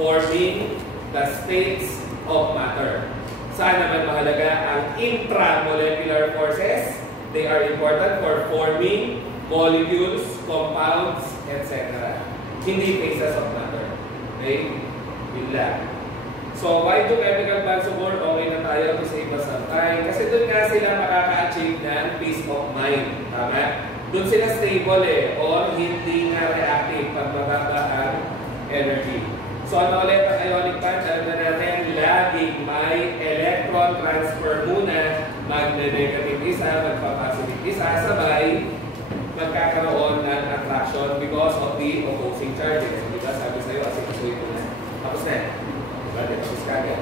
forming the states of matter. Saan naman mahalaga ang intramolecular forces? They are important for forming molecules, compounds, etc. Hindi phases of matter. Okay? Yun lang. So, why do chemical bonds support? Okay na tayo to save us some time. Kasi doon nga sila makaka-achieve ng peace of mind. Tama? Doon sila stable or hindi nga reactive pag mababa ang energy. So, ano ulit ang ionic bond? Alam na natin, laging may electron transfer muna, magne-negative isa, magpa-positive isa, sabay, magkakaroon ng attraction because of the opposing charges. So, diba sabi sa'yo, asikasuhin ko na. Tapos na. Diba? Tapos kagad.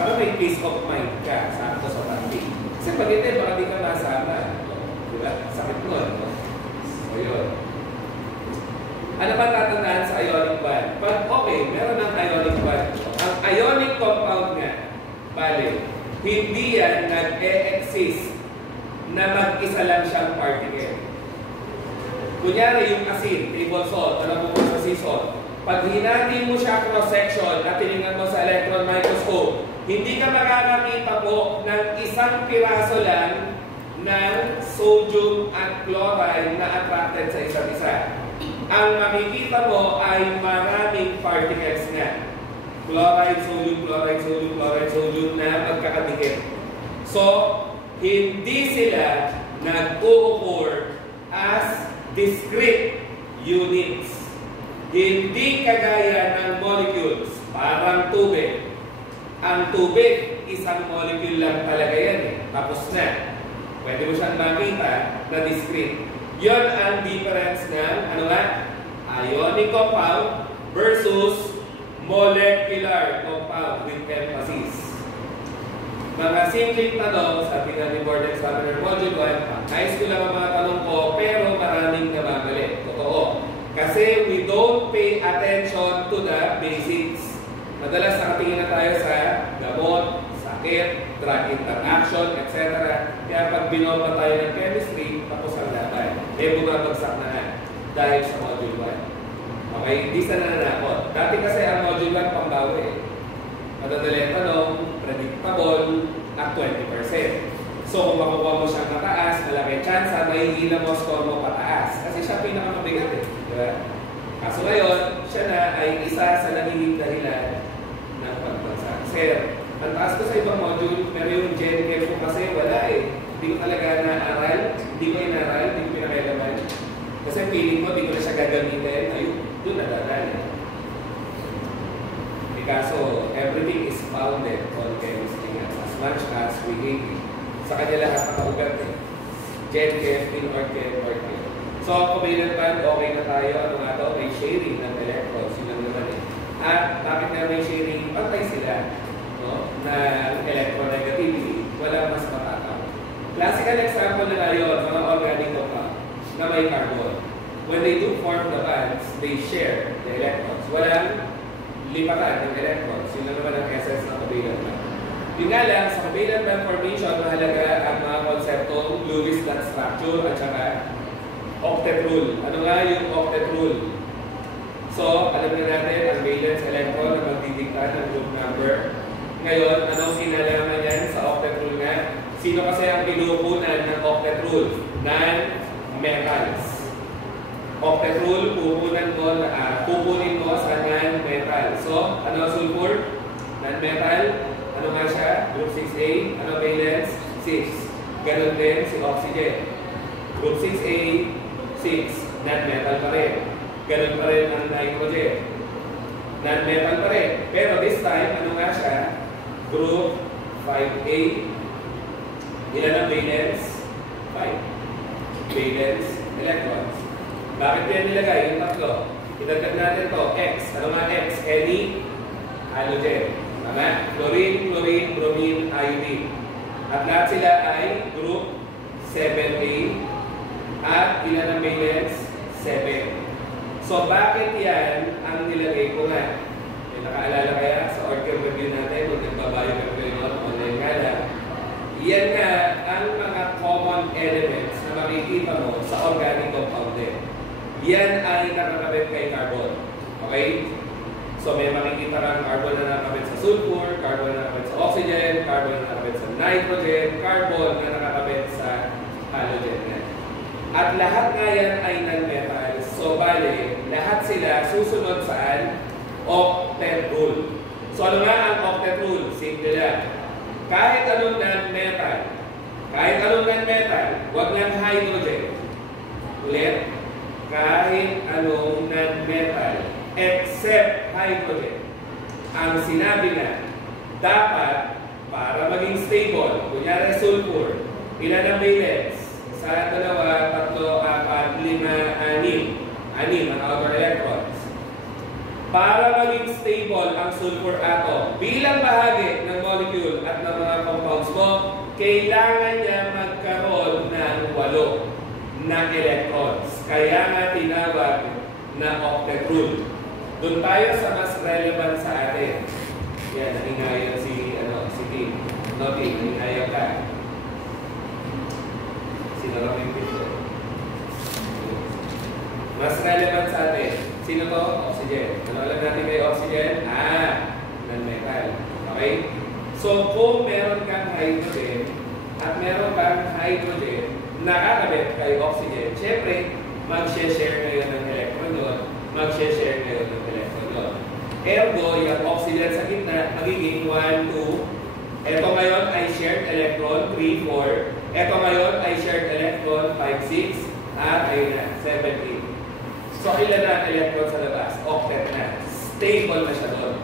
Para may peace of mind ka sa ato sa party. Kasi pag hindi, baka di ka masama. Diba? Sakit mo. No? So, yun. Ano ba tatandaan sa ionic bond? Pag okay, meron ng ionic bond. Ang ionic compound nga, bale, hindi yan nag-e-exist na mag-isa lang siyang particle. Kunyari yung acid, table salt, alam mo sa sea salt. Pag hinati mo siya cross-section at tinignan mo sa electron microscope, hindi ka makakakita po ng isang piraso lang ng sodium at chloride na attracted sa isa't isa. Ang makikita mo ay maraming particles nga. Chloride, sodium, chloride, sodium, chloride, sodium na magkakadikit. So, hindi sila nag-o-occur as discrete units. Hindi kagaya ng molecules, parang tubig. Ang tubig, isang molecule lang talaga yan eh. Tapos na. Pwede mo siyang makita na discrete. Yon ang difference ng ano nga? Ionic compound versus molecular compound with emphasis. Mga simpleng tanong, sabi nga ni Board Examiner Module 1, high school lang ang mga tanong ko, pero maraming namamali. Totoo. Kasi we don't pay attention to the basics. Madalas nakatingin na tayo sa gamot, sakit, drug interaction, etc. Kaya pag binomba tayo ng chemistry, tapos ang laban. Bumabagsak na nga dahil sa Module 1. Okay, hindi sa nananakot. Dati kasi ang Module 1 pambawi eh. Madadali tanong, predictable, at 20%. So kung makukuha mo siyang mataas, malaki chance, mahihila mo score mo pataas. Kasi siya pinakamabigat eh. Diba? Kaso ngayon, siya na ay isa sa nagiging dahilan ng pagbagsak. Sir, ang taas ko sa ibang module, pero yung Gen Chem ko kasi wala eh. Hindi ko talaga na-aral, hindi ko inaral, hindi ko pinakailaman. Kasi feeling ko, hindi ko na siya gagamitin. Ayun, doon nadadali. Kaso, everything is founded on chemistry as much as we hate it. Sa kanya lahat nakaugat eh. Gen Chem, inorganic, organic. So, covalent bond, okay na tayo. Ano nga to? May sharing ng electrons. Yun lang naman eh. At bakit nga may sharing? Pantay sila. No? Na electronegativity. Wala mas matataw. Classical example na yun, mga organic compound na may carbon. When they do form the bonds, they share the electrons. Walang lipatan ng electrons. Sila naman ang essence ng covalent bond. Yun nga lang, sa covalent bond formation, mahalaga ang mga konseptong Lewis-Dot structure at saka octet rule. Ano nga yung octet rule? So, alam na natin ang valence electron na magdidikta ng group number. Ngayon, anong kinalaman yan sa octet rule nga? Sino kasi ang pinupunan ng octet rule? Non-metals. Octet rule, pupunin mo sa non-metal. So, ano sulfur? Non-metal. Ano nga siya? Group 6A. Ano valence? 6. Ganon din si oxygen. Group 6A, 6. Non-metal pa rin. Ganon pa rin ang nitrogen. Non-metal pa rin. Pero this time, ano nga siya? Group 5A. Ilan ang valence? 5. Valence electrons. Bakit yan nilagay? Yung tatlo. Idagdag natin to X. Ano nga X? Any halogen. Tama? Chlorine, chlorine, bromine, iodine. At lahat sila ay group 7A. At ilan ang valence? 7. So, bakit yan ang nilagay ko nga? May nakaalala kaya sa organ review natin kung nagbabayo ka kayo online nga lang. Yan nga ang mga common elements na makikita mo sa organic compound din. Yan ay nakakabit kay carbon. Okay? So may makikita kang carbon na nakakabit sa sulfur, carbon na nakakabit sa oxygen, carbon na nakakabit sa nitrogen, carbon na nakakabit sa halogen. At lahat nga yan ay non-metals. So bale, lahat sila susunod saan? Octet rule. So ano nga ang octet rule? Simple lang. Kahit anong non-metal, huwag lang hydrogen. Ulit. Kahit anong non-metal except hydrogen. Ang sinabi na, dapat para maging stable, kunyari sulfur, ilan ang valence? Sa 2, 3, 4, 5, 6. 6 ang outer electrons. Para maging stable ang sulfur atom, bilang bahagi ng molecule at ng mga compounds mo, kailangan niya magkaroon ng 8 na electrons. Kaya nga tinawag na octet rule. Doon tayo sa mas relevant sa atin. Yan, nahingayon si Tim. No, Tim, nahingayon ka. Sino lang yung picture? Mas relevant sa atin. Sino to? Oxygen. Ano alam natin kay oxygen? Non-metal. Okay? So, kung meron kang hydrogen at meron kang hydrogen nakakabit kay oxygen, syempre, mag-share ngayon ng electron yun, mag-share ngayon ng electron yun. Ergo, yung oxygen sa gitna, magiging 1, 2. Ito ngayon ay shared electron, 3, 4. Ito ngayon ay shared electron, 5, 6. At ayun na, 7, 8. So, ilan na ang electron sa labas? Octet na. Stable na siya doon.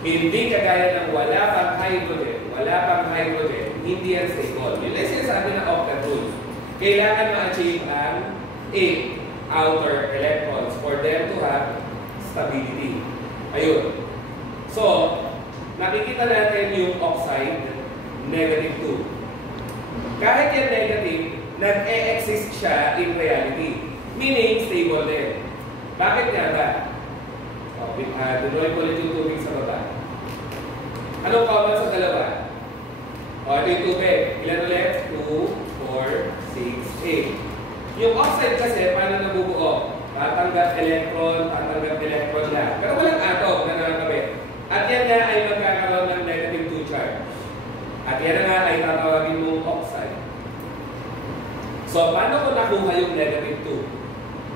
Hindi kagaya ng wala pang hydrogen, hindi yan stable. Yun lang sinasabi ng octet rule. Kailangan ma-achieve ang 8 outer electrons for them to have stability. Ayun. So, nakikita natin yung oxide, -2. Kahit yan negative, nag-e-exist siya in reality. Meaning, stable din. Bakit nga ba? Dunoy ko ulit yung tubig sa baba. Anong common sa dalawa? Ito yung tubig. Ilan ulit? 2, 4, 6, 8. Yung oxide kasi, paano nabubuo? Tatanggap electron lang. Pero walang atom na nakakabit. At yan nga ay magkakaroon ng -2 charge. At yan nga ay tatawagin mong oxide. So, paano ko nakuha yung -2?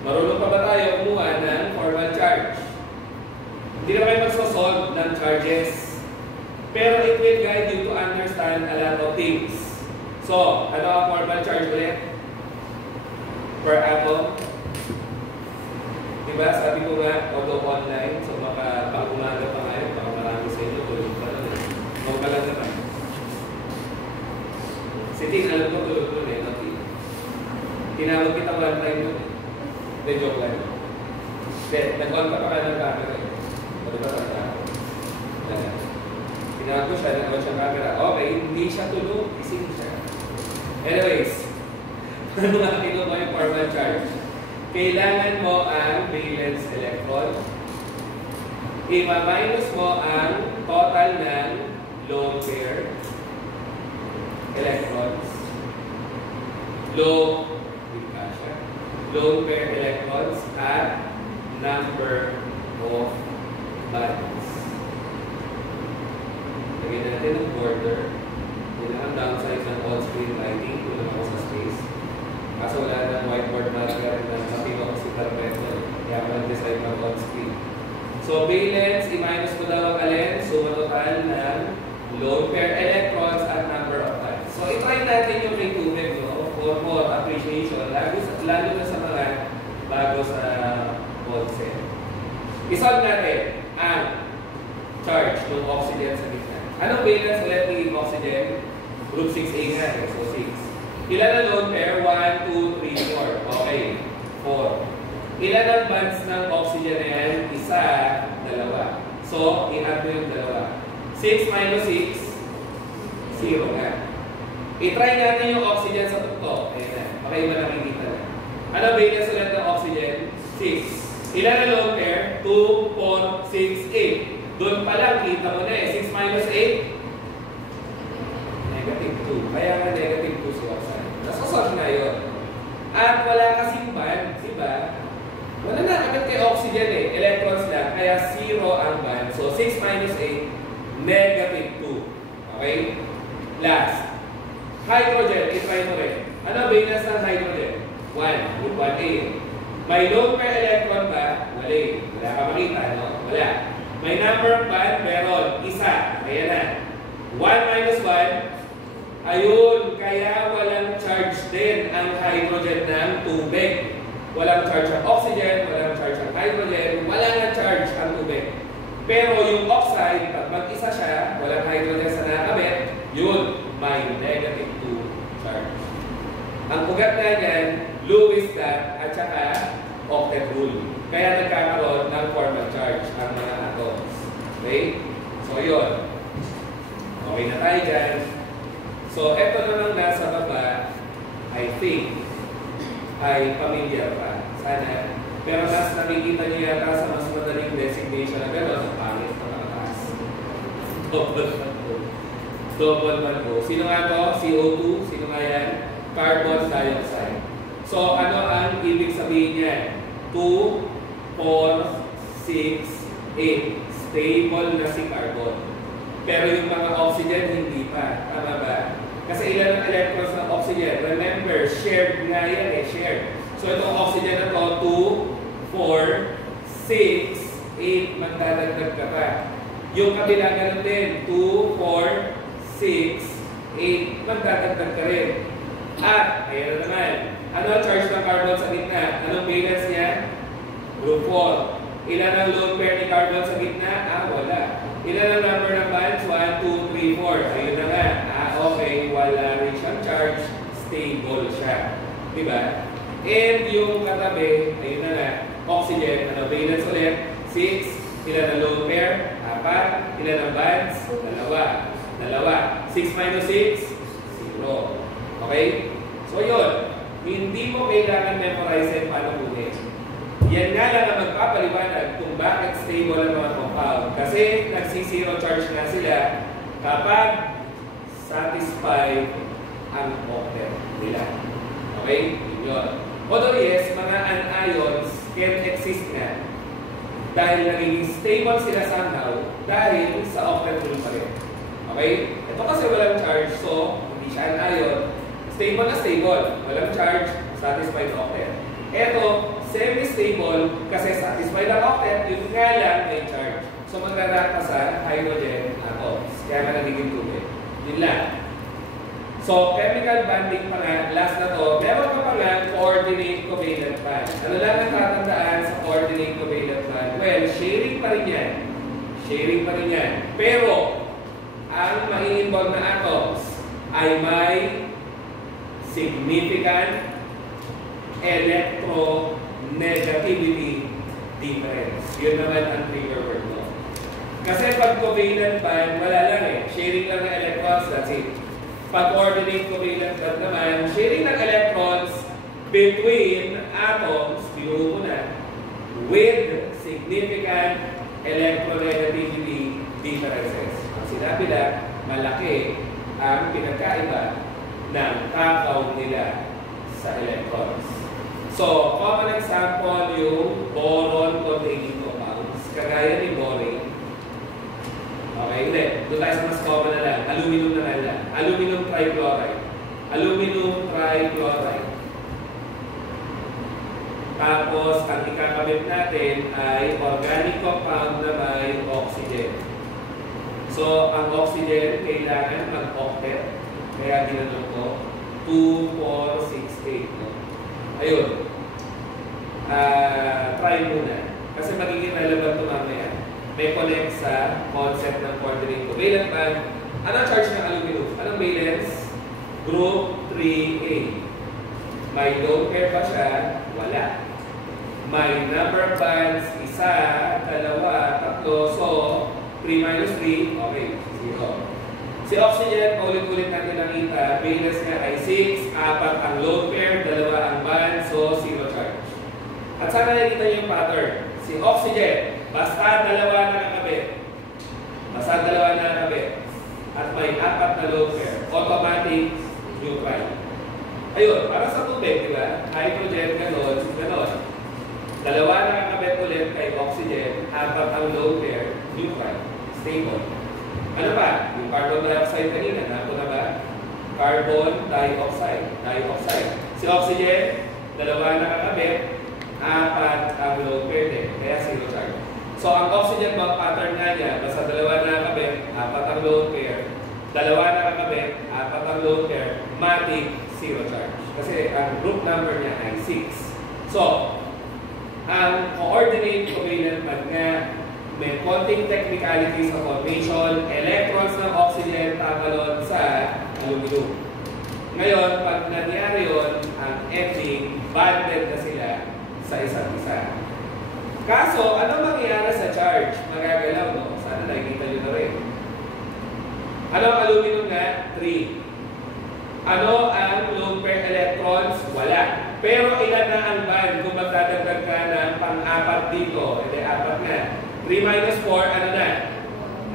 Marunong pa ba tayo kumuha ng formal charge? Hindi na kayo magsosolve ng charges. Pero it will guide you to understand a lot of things. So, ano ang formal charge ulit? Per atom. Diba? Sabi ko nga, auto online. So, baka pang-umaga pa ngayon. Baka marami sa inyo. Tulog pa lang. Huwag ka lang naman. Si Ting, alam ko tulog nun eh. Tinawag kita one time nun eh. Hindi, joke lang. Hindi, nag-on ka pa ka ng camera eh. Ano ba tanda ako? Tinawag ko siya, nag-on siya camera. Okay, hindi siya tulog. Ising siya. Anyways, ano nga kinuha yung formal charge? Kailangan mo ang valence electron. I-minus mo ang total ng lone pair electrons. Lone pair electrons at number of bonds. Lagyan natin ng border. Yun ang downside ng on-screen writing. Yun lang ako sa space. Kaso wala ng whiteboard marker na kapino ko si Carpeto. Kaya ko nag-decide ng on-screen. So, valence, i-minus ko daw ang alin. Suma total ng lone pair electrons at number of bonds. So, i-try natin yung may tubig, no? For more appreciation. Lalo na sa mga bago sa concept. I-solve natin ang charge ng oxygen sa gitna. Anong valence ulit ng oxygen? Group 6A nga. So, 6. Ilan ang lone pair? 1, 2, 3, 4. Okay. 4. Ilan ang bonds ng oxygen na yan? Isa, dalawa. So, i-add mo yung dalawa. 6 minus 6, 0 nga. I-try natin yung oxygen sa tuktok. Ayan na. Baka iba nakikita na. Ano valence ulit ng oxygen? 6. Ilan ang lone pair? 2, 4, 6, 8. Doon pa lang, kita mo na eh. 6 minus 8? -2. Kaya nga -2 si oxide. Nasasolve na yun. At wala kasing band, diba? Wala na agad kay oxygen eh. Electrons lang. Kaya 0 ang band. So 6 minus 8, -2. Okay? Last. Hydrogen. I-try mo rin. Ano valence ng hydrogen? 1. With 1A. May lone pair electron ba? Wala. Wala ka makita, no? Wala. May number of band? Meron. Isa. Ayan na. 1 minus 1. Ayun. Kaya walang charge din ang hydrogen ng tubig. Walang charge ang oxygen, walang charge ang hydrogen, walang charge ang tubig. Pero yung oxide, pag mag-isa siya, walang hydrogen sa nakabit, yun, may -2 charge. Ang ugat na yan, Lewis dot at saka octet rule. Kaya nagkakaroon ng formal charge ang mga atoms. Okay? So, yun. Okay na tayo dyan. So, eto namang nasa baba, I think, ay familiar pa. Sana. Pero mas nakikita niyo yata sa mas madaling designation na gano'n, sa pangit na nakataas. Double 1O. Sino nga to? CO2. Sino nga yan? Carbon dioxide. So, ano ang ibig sabihin niyan? 2, 4, 6, 8. Stable na si carbon. Pero yung mga oxygen, hindi pa. Tama ba? Kasi ilan ang electrons ng oxygen? Remember, shared nga yan eh. Shared. So, itong oxygen na to, 2, 4, 6, 8. Magdadagdag ka pa. Yung kabila ganun din. 2, 4, 6, 8. Magdadagdag ka rin. At, ayan na naman. Ano ang charge ng carbon sa gitna? Anong valence niya? Group 4. Ilan ang lone pair ni carbon sa gitna? Wala. Ilan ang Di ba? And yung katabi, ayun na nga, oxygen, ano, valence ulit, 6, ilan ang lone pair? 4, ilan ang bonds? 2. 6 minus 6, 0. Okay? So yun, hindi mo kailangan memorize paano kunin. Yan nga lang ang magpapaliwanag kung bakit stable ang mga compound. Kasi nagsi-zero charge nga sila kapag satisfied ang octet nila. Okay? Yun. Although yes, mga anions can exist nga dahil naging stable sila somehow dahil sa octet rule pa rin. Okay? Ito kasi walang charge, so hindi siya anion. Stable na stable. Walang charge, satisfied octet. Ito, semi-stable kasi satisfied ang octet, yun nga lang may charge. So magrarata sa hydrogen atoms. Kaya nga nagiging tubig. Yun lang. So, chemical bonding pa nga, last na to, meron ka pa nga coordinate covalent bond. Ano lang ang tatandaan sa coordinate covalent bond? Well, sharing pa rin yan. Sharing pa rin yan. Pero, ang mai-involve na atoms ay may significant electronegativity difference. Yun naman ang trigger word mo. Kasi pag covalent bond, wala lang eh. Sharing lang ng electrons, that's it. Pag coordinate covalent bond naman, sharing ng electrons between atoms, binuo mo na, with significant electronegativity differences. Ang sinabi na, malaki ang pinagkaiba ng kakao nila sa electrons. So, common example yung boron-containing compounds. Kagaya ni boron. Okay, hindi. Doon tayo sa mas common na lang. Aluminum na lang. Aluminum trichloride. Aluminum trichloride. Tapos, ang ikakamit natin ay organic compound na may oxygen. So, ang oxygen kailangan mag-octet. Kaya ginanong ko 2, 4, 6, 8. No? Ayun. Try muna. Kasi magiging relevant ito mamaya. May connect sa concept ng coordinate covalent bond. Anong charge ng aluminum? Anong valence? Group 3A. May lone pair ba siya? Wala. May number of bonds, 1, 2, 3. So, 3 minus 3, okay, 0. Si oxygen, paulit-ulit natin nakita, valence niya ay 6, 4 ang lone pair, 2 ang bond, so 0 charge. At sana nakikita niyo yung pattern. Si oxygen, basta 2 nakakabit. Basta 2 nakakabit. At may 4 na lone pair. Automatic neutral. Ayun, para sa tubig, di ba? Hydrogen, ganon, ganon. 2 nakakabit ulit kay oxygen, 4 ang lone pair, neutral, stable. Ano pa? Yung carbon dioxide kanina, nato na ba? Carbon dioxide. Si oxygen, 2 nakakabit, 4 ang lone pair din, kaya 0 charge. So, ang oxygen bond pattern nga niya, basta 2 nakakabit, 4 ang lone pair, 2 nakakabit, 4 ang lone pair, matic, 0 charge. Kasi ang group number niya ay 6. So, ang coordinate covalent bond nga, may konting technicality sa formation, electrons ng oxygen tatalon sa aluminum. Ngayon, pag nangyari yun, ang etching, bonded na sila sa isa't isa. Kaso, ano mangyayari sa charge? Magagalaw, no? Sana nakikita nyo na rin. Ano ang aluminum nga? 3. Ano ang lone pair electrons? Wala. Pero ilan na ang bond kung magdadagdag ka ng pang-4 dito? Hindi, 4 na. 3 minus 4, ano na?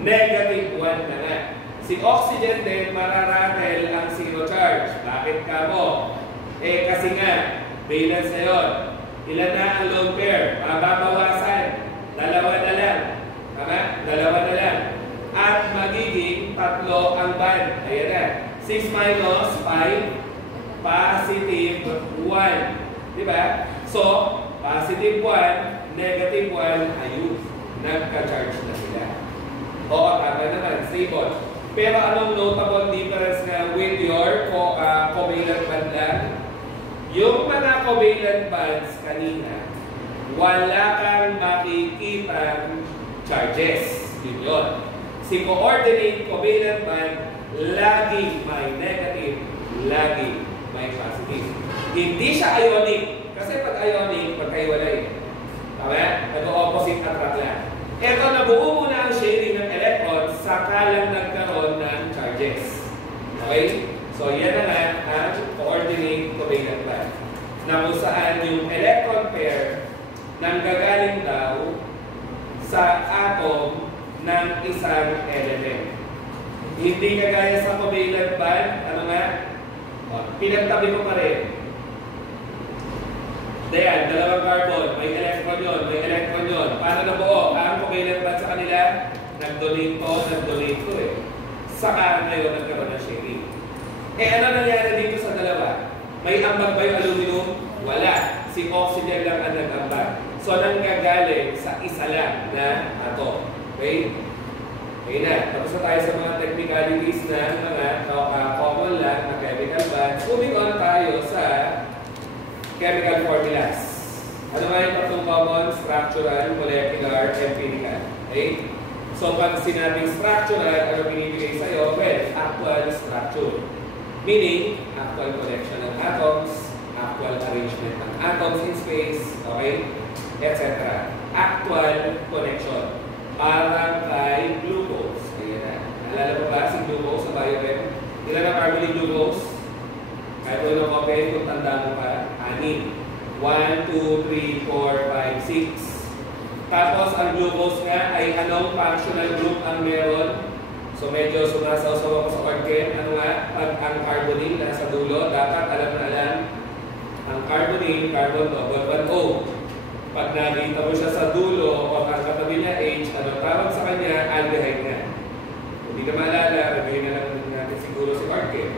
Negative 1 na nga. Si oxygen din, mararatel ang 0 charge. Bakit ka mo? Eh, kasi nga, valence na yun. Ilan na ang lone pair? Mababawasan. 2 na lang. Tama? 2 na lang. At magiging 3 ang bond. Ayan na. 6 minus 5, positive 1. Diba? So, positive 1, negative 1, ayun. Nagka-charge na sila. Oo, tama naman. Stable. Pero anong notable difference nga with your covalent bond lang? Yung mga covalent bonds kanina, wala kang makikita charges. Yun yun. Si coordinate covalent bond, laging may negative, laging may positive. Hindi siya ionic. Kasi pag ionic, magkaiwalay. Tama? Nag-opposite attract lang. Ito, nabuo muna ang sharing ng electrons, saka lang nagkaroon ng charges. Okay? So, yan na nga ang coordinate covalent bond. Na kung saan yung electron pair nanggagaling daw sa atom ng isang element. Hindi kagaya sa covalent bond, ano nga? Pinagtabi ko pa rin. Dayan, dalawang carbon, may electron yun, may electron yun. Paano nabuo? Ang covalent bond sa kanila, nag-donate to eh. Saka ngayon nagkaroon ng sharing. Ano nangyari dito sa dalawa? May ambag ba yung aluminum? Wala. Si oxygen lang ang nag-ambag. So, nanggagaling sa isa lang na atom. Okay? Okay na. Tapos na tayo sa mga technicalities na mga common lang na chemical bonds. Moving on tayo sa chemical formulas. Ano nga yung tatlong common? Structural, molecular, empirical. Okay? So, pag sinabing structural, ano binibigay sa'yo? Well, actual structure. Meaning, actual connection ng atoms, actual arrangement ng atoms in space, okay? Etc. Actual connection. Parang kay glucose. Ayan na. Naalala mo ba si glucose sa biochem? Ilan ang carbon ni glucose? Kahit unang open, kung tanda mo pa, 6. 1, 2, 3, 4, 5, 6. Tapos, ang glucose nga ay anong functional group ang meron? So, medyo sumasaw-saw ako sa organ. Ano nga? Pag ang carbonyl nasa dulo, dapat alam na alam. Ang carbonyl, carbon double bond O. Pag nakita mo siya sa dulo o ang katabi niya H, ano tawag sa kanya? Aldehyde nga. Hindi ka maalala, review na lang natin siguro si organ.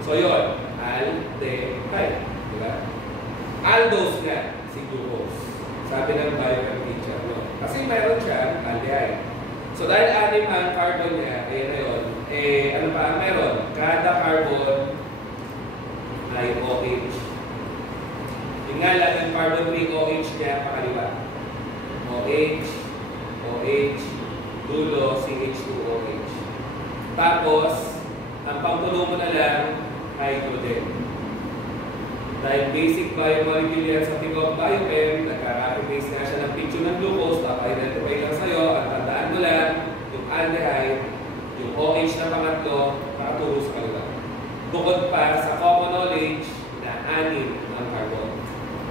So, yun. Aldehyde. Diba? Aldose nga, si glucose. Sabi ng biochem teacher. No? Kasi mayroon siya, aldehyde. So, dahil 6 ang carbon niya, ayan na yun, ano pa ang meron? Kada carbon ay OH. Yung nga lang, yung carbon ring OH niya, pakaliwa. OH, OH, dulo, CH2OH. Tapos, ang pangtulo mo na lang, hydrogen. Dahil basic biomolecule yan sa tingog biochem, nagkaka-base nga siya ng picture ng glucose, identify lang sa'yo, at tandaan mo lang, yung aldehyde, yung OH na pangatlo, nakaturo sa kanila. Bukod pa sa common knowledge na 6 ang carbon.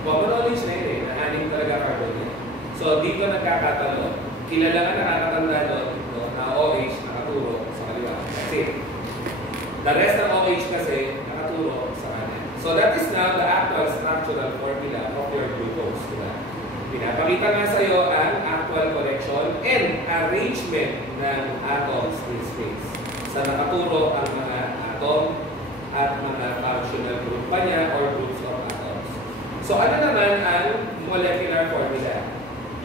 Common knowledge na yun na 6 talaga carbon niya. So, dito nagkakatalon. Kilala nga nakakatanda doon na OH nakaturo sa kaliwa. Kasi, the rest ng OH kasi nakaturo sa kanan. So, that is now the actual structural formula of your glucose. Diba? Pinapakita nga sa iyo ang actual connection and arrangement ng atoms in space. Sa nakaturo ang mga atom at mga functional group pa niya or groups of atoms. So, ano naman ang molecular formula?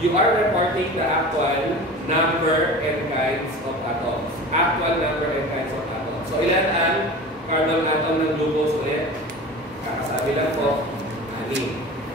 You are reporting the actual number and kinds of atoms. Actual number and kinds of atoms. So, ilan ang carbon atom ng glucose ulit? Kakasabi lang po, 6.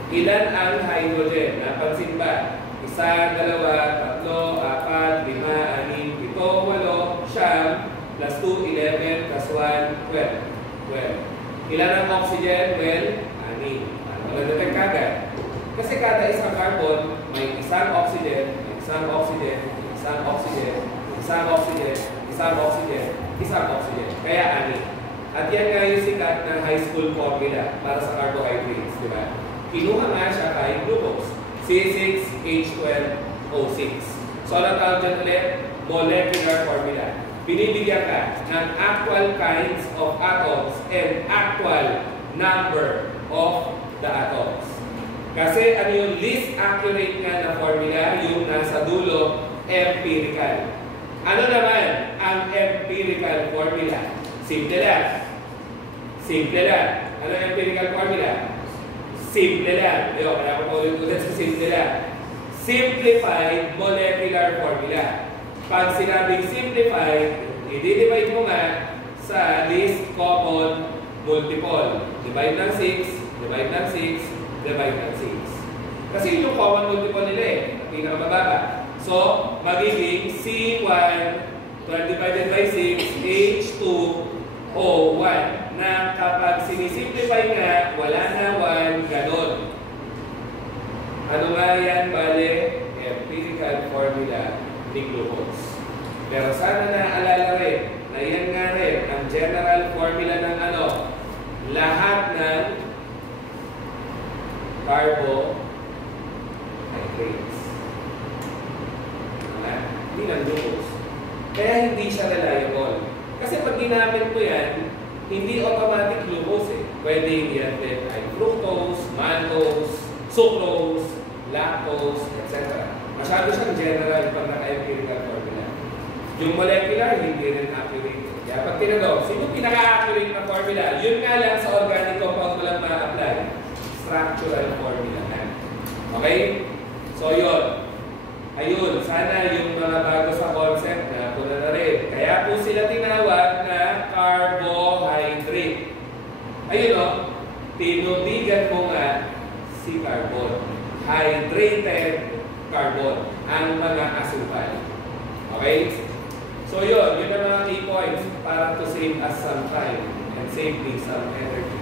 Ilan ang hydrogen? Napansin ba? 1, 2, 3, 4, 5, 6, 7, 8, 9, 10, 8, 9, plus 2, 11, plus 1, 12. Ilan ang oxygen? Well, 6. Magdadagdag kagad. Kasi kada isang carbon, may isang oxygen, may isang oxygen, may isang oxygen, may isang oxygen, isang oxygen, isang oxygen. Kaya 6. At yan nga yung sikat ng high school formula para sa carbohydrates, di ba? Kinuha nga siya kay glucose. C6H12O6. So, ang tawag dyan ulit, molecular formula. Binibigyan ka ng actual kinds of atoms and actual number of the atoms. Kasi ano yung least accurate nga na formula, yung nasa dulo, empirical. Ano naman ang empirical formula? Simple lang. Simple lang. Ano ang empirical formula? Simple lang. Ayun, kaya ko ulit sa simple lang. Simplified molecular formula. Pag sinabing simplified, i-divide mo nga sa least common multiple. Divide ng 6, divide ng 6, divide ng 6. Kasi yung common multiple nila eh. Pinakamababa. So, magiging C1 divided by 6, H2O1. na kapag sinisimplify nga, wala na 1, ganon. Ano nga yan, bale? Empirical formula ni glucose. Pero sana naalala rin na yan nga rin ang general formula ng ano, lahat ng carbohydrates. Hindi ng glucose. Kaya hindi siya reliable. Kasi pag ginamit ko yan, hindi automatic glucose eh. Pwede yan din ay fructose, maltose, sucrose, lactose, etc. Masyado siyang general pag naka-empirical formula. Yung molecular, hindi rin accurate. Kaya pag tinanong, sino pinaka-accurate na formula? Yun nga lang sa organic compound mo lang ma-apply. Structural formula. Okay? So yun. Ayun, sana yung mga bago sa concept na puna na rin. Kaya po sila tinawag na carbohydrate. Ayun o, tinubigan mo nga si carbon. Hydrated carbon. Ang mga asukal. Okay? So yun ang mga key points para to save us some time and save me some energy.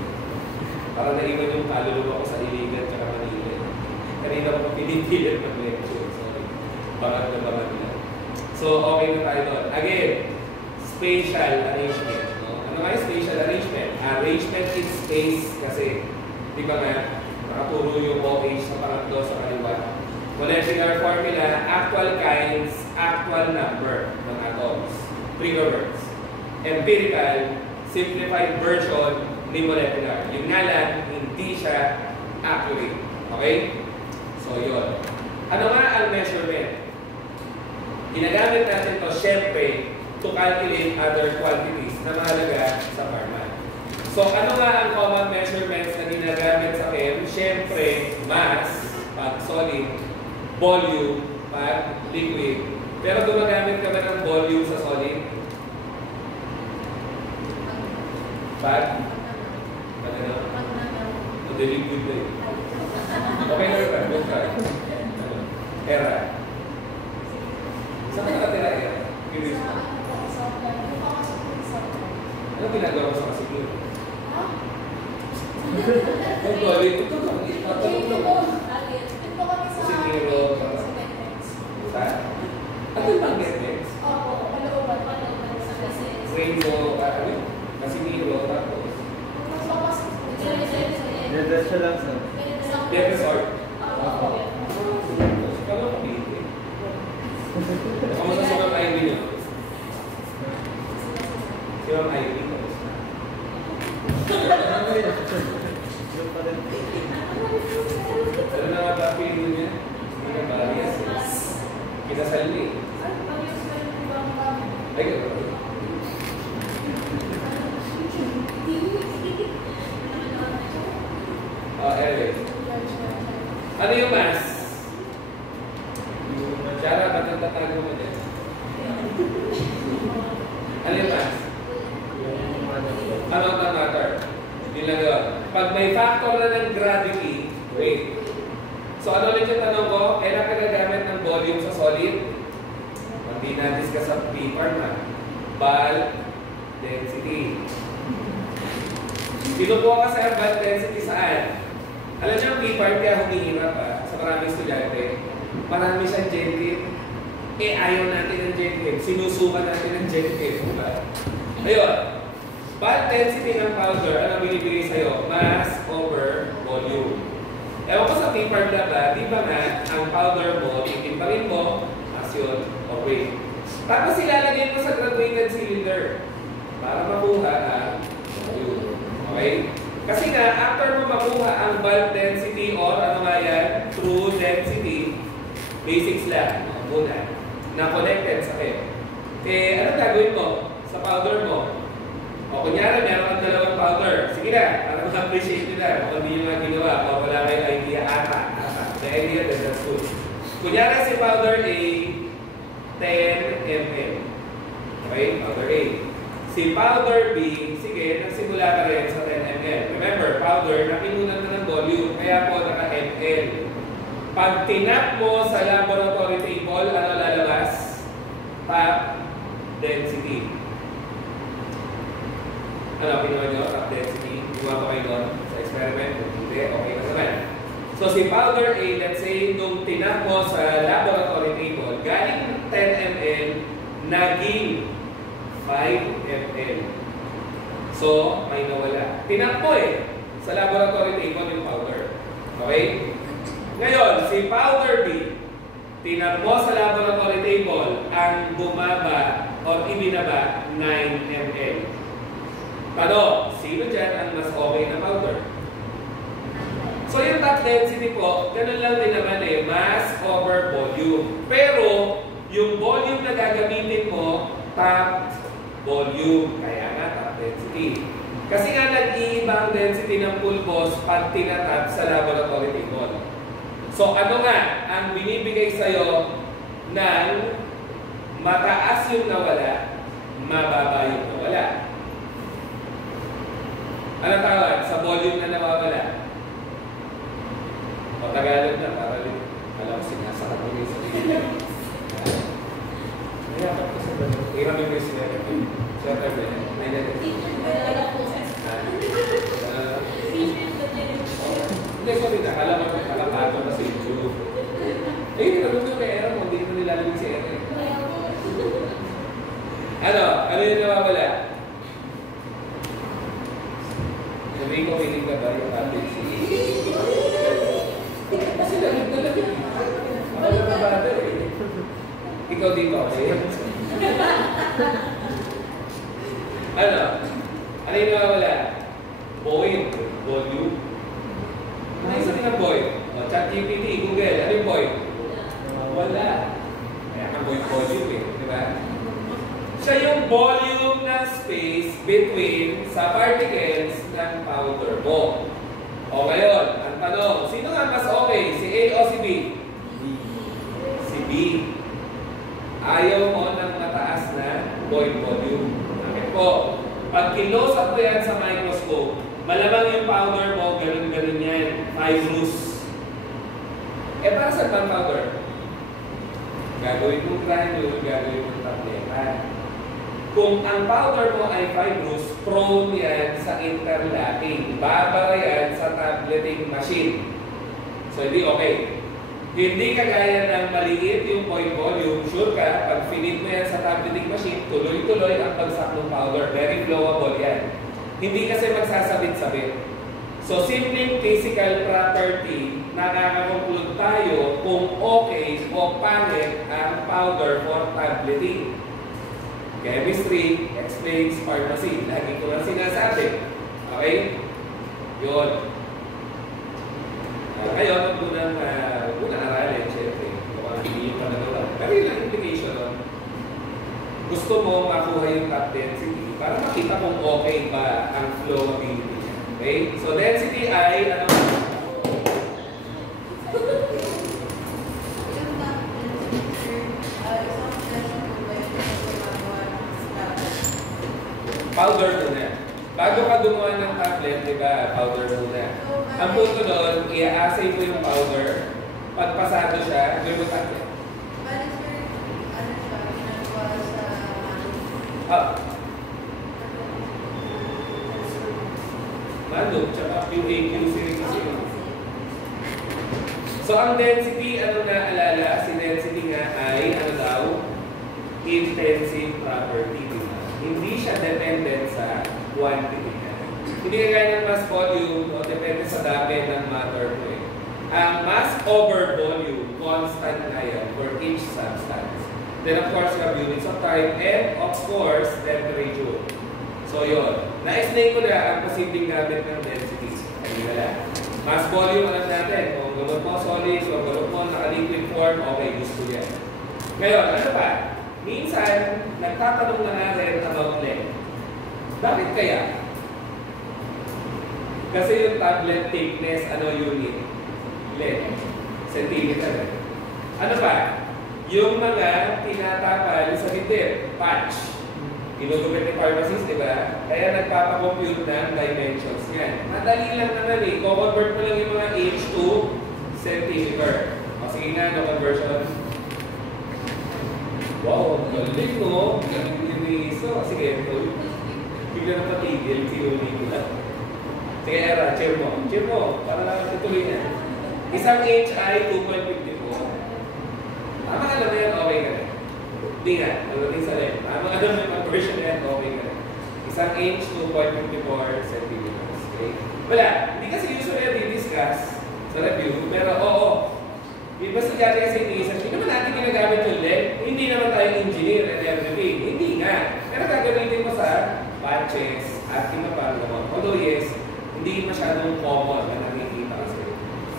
Para naiwan yung kaluluwa ko sa Iligan at Manila. Kanina ko pinipilit ng lecture. Bangat na bangat nila. So, okay na tayo doon. Again, spatial arrangement. No? Ano nga yung spatial arrangement? Arrangement in space kasi, di ba nga, nakaturo yung OH sa pangatlo sa kaliwa. Molecular formula, actual kinds, actual number ng atoms. Trigger words. Empirical, simplified version ni molecular. Yung nga lang, hindi siya accurate. Okay? So, yun. Ano nga ang measurement? Ginagamit natin ito, syempre, to calculate other quantities na mahalaga sa pharma. So, ano nga ang common measurements na ginagamit sa chem? Syempre, mass, pag solid, volume, pag liquid. Pero gumagamit ka ba ng volume sa solid? Pag? Pag ano? O, the liquid na yun. Okay na rin, good try. Era. Saan ka nakatira, Era? Curious ka. Ano ginagawa mo sa kasiguro? Ha? Ang galit. Ito lang. Itatanong lang. Kasiguro. Saan? Ano yung magnetics? Oo. Palooban. Rainbow. Kasiguro. Tapos. Dedas siya lang sa... Defensor. Kalau kapiti. Kamusta si Ma'am Ivy niyo? Si Ma'am Ivy. Ano na nga ba feeling niya? Hindi na barriers. Kinasal niya. Ay, gano'n. Anyway. Ano yung mass? Shara, ba't ang tatago mo din? Ano yung mass? Ano ang matter? Yun lang yun. Pag may factor na ng gravity, wait. So ano ulit yung tanong ko? Kailan ka gagamit ng volume sa solid? Hindi na-discuss sa paper na. Bulk density. Pinukuha ka sa bulk density saan? Alam niyo, paper kaya humihirap sa maraming estudyante. Marami siyang GenChem. Ayaw natin ng GenChem. Sinusukan natin ng GenChem. Diba? Ayun. Bulk density ng powder, ano binibigay sa'yo? Mass over volume. Ewan ko sa paper na di ba nga, ang powder mo, titimpangin mo, mass yun, o weight. Tapos ilalagay mo sa graduated cylinder para makuha ang volume. Okay? Kasi nga, after mo makuha ang bulk density or ano nga yan, true density, basics lang, muna, na connected sa chem. Ano gagawin mo sa powder mo? O kunyari, meron kang dalawang powder. Sige na, para ma-appreciate nila. Kung hindi nyo nga ginawa, o wala kayong idea ata. The idea that that's good. Kunyari si powder A, 10 ml. Okay, powder A. Si powder B, sige, nagsimula ka rin sa 10 ml. Remember, powder, napinunan na ng volume, kaya po naka-ml. Pag tinap mo sa laboratory table, ano lalabas? Top density. Ano, kinuha nyo? Top density. Gumawa ba kayo doon sa experiment? Hindi, okay na naman. So, si powder A, let's say, nung tinap mo sa laboratory table, galing 10 ml, naging 5 ml. So, may nawala. Tinap mo sa laboratory table yung powder. Okay? Ngayon, si powder B, tinap mo sa laboratory table, ang bumaba o ibinaba 9 ml. Tanong, sino dyan ang mas okay na powder? So yung top density po, ganun lang din naman mass over volume. Pero, yung volume na gagamitin mo, top volume. Kaya nga top density. Kasi nga nag-iiba ang density ng pulbos pag tinatap sa laboratory table. So ano nga ang binibigay sa'yo ng mataas yung nawala, mababa yung nawala? Ano tawag? Sa volume na nawawala? O Tagalog na, para rin. Alam ko, sinasakat mo yung sarili. Nayakat ko sa ganun. Hirap yung question na rin. Siyempre, may natin. Hindi, sorry na. Alam mo, kalapado na sa YouTube. Eh, nalunod yung kay Era mo. Hindi mo nilalagin si Era. Ano yung nawawala? Sabihin ko, feeling ka ba yung tablet si kasi lamig na lamig. Ako lang na bata Ikaw dito, okay? Ano yung nawawala? Void, volume. Ano yung sabi ng void? ChatGPT, Google, ano yung void? Wala. Kaya ka void volume diba? Siya yung volume ng space between sa particles ng powder mo. O ngayon, ang tanong, sino nga mas okay? Si A o si B? Si B. Ayaw mo ng mataas na void volume. Bakit po? Pag kinose up mo yan sa microscope, malamang yung powder mo, ganun-ganun yan. Fibrous. Para sa pang powder? Gagawin mong granule, gagawin mong tableta. Kung ang powder mo ay fibrous, prone yan sa interlocking. Babara yan sa tableting machine. So, hindi okay. Hindi kagaya ng maliit yung point volume, sure ka, pag finit mo yan sa tableting machine, tuloy-tuloy ang pagsak ng powder. Very flowable yan. Hindi kasi magsasabit-sabit. So, simpleng physical property, nakaka-conclude tayo kung okay o pangit ang powder for tableting. Chemistry explains pharmacy. Lagi ko lang sinasabi. Okay? Yun. Ngayon, unang aralin, syempre. Mukhang hindi yung panagawa. Pero yun ang implication nun. Gusto mo makuha yung top density para makita kung okay ba ang flowability niya. Okay? So, density ay, ano ba? Powder muna. Bago ka gumawa ng tablet, di ba, powder muna. Ang punto doon, i-assay mo yung powder. Pag pasado siya, gawin mo tablet. Bali sir, ano siya, ginagawa sa Manok, tsaka yung AQC rin kasi. So, ang density, ano na alala? Si density nga ay, ano daw? Intensive property. Hindi siya dependent sa quantity niya. Hindi kagaya ng mass volume o depende sa dami ng matter mo Ang mass over volume, constant na yan for each substance. Then of course, we have units of time and of course, temperature. So yun. Na-explain ko na ang posibleng gamit ng density. Kanina mass volume, alam natin. Kung gamot mo solid, kung gamot mo naka-liquid form, okay, gusto yan. Ngayon, ano pa? Minsan, nagtatanong na natin about length. Bakit kaya? Kasi yung tablet thickness, ano unit? Length. Centimeter. Ano pa? Yung mga tinatapal sa bibig, patch. Ginugupit ni pharmacist, di ba? Kaya nagpapakompute ng dimensions niyan. Madali lang naman Ko-convert mo lang yung mga inch to centimeter. O sige nga, no conversion. Wow, galing no? Galing ni Riso. Sige, Bigla na patigil, kinunin ko lang. Sige, Era, cheer mo. Cheer mo, para tutuloy na. Isang inch ay 2.54. Tama alam na yan, okay ka rin. Hindi nga, nalating sa rin. Tama alam na yung conversion na yan, okay ka rin. Isang inch, 2.54 centimeters. Okay? Wala, hindi kasi usually i-discuss sa review, pero oo. Yung basta dati kasi iniisip, hindi naman natin ginagamit yung length. Hindi naman tayo engineer and everything. Hindi nga. Pero gagamitin mo sa patches at iba pa naman. Although yes, hindi masyadong common na nakikita kasi.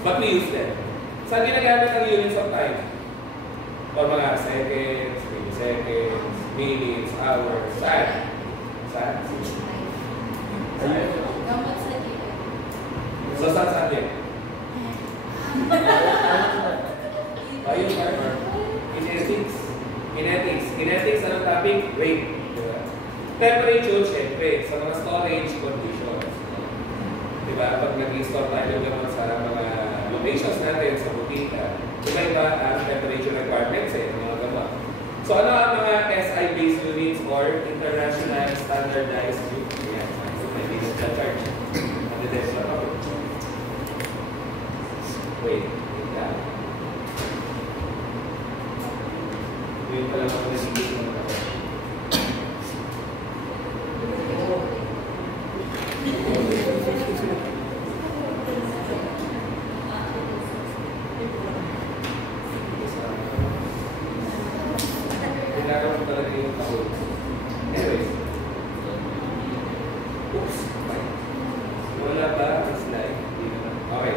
But we use them. Saan ginagamit ang units of time? For mga seconds, milliseconds, minutes, hours, saan? Saan? Gamot sa dito. So saan din? Kinetics. Kinetics, anong topic? Rate. Diba? Temperature, syempre, sa mga storage conditions. Diba? Pag nag-store tayo naman sa mga locations natin sa butika, iba ang temperature requirements mga gamot. So ano ang mga SI-based units or International Standardized Units? Yan. So may business na charge. Ano din sa ako? Wait lang. Wait pa lang ako nasigil mo na ako. Kailangan mo talaga yung kahul. Anyways. Oops. Wala ba ang slide? Okay.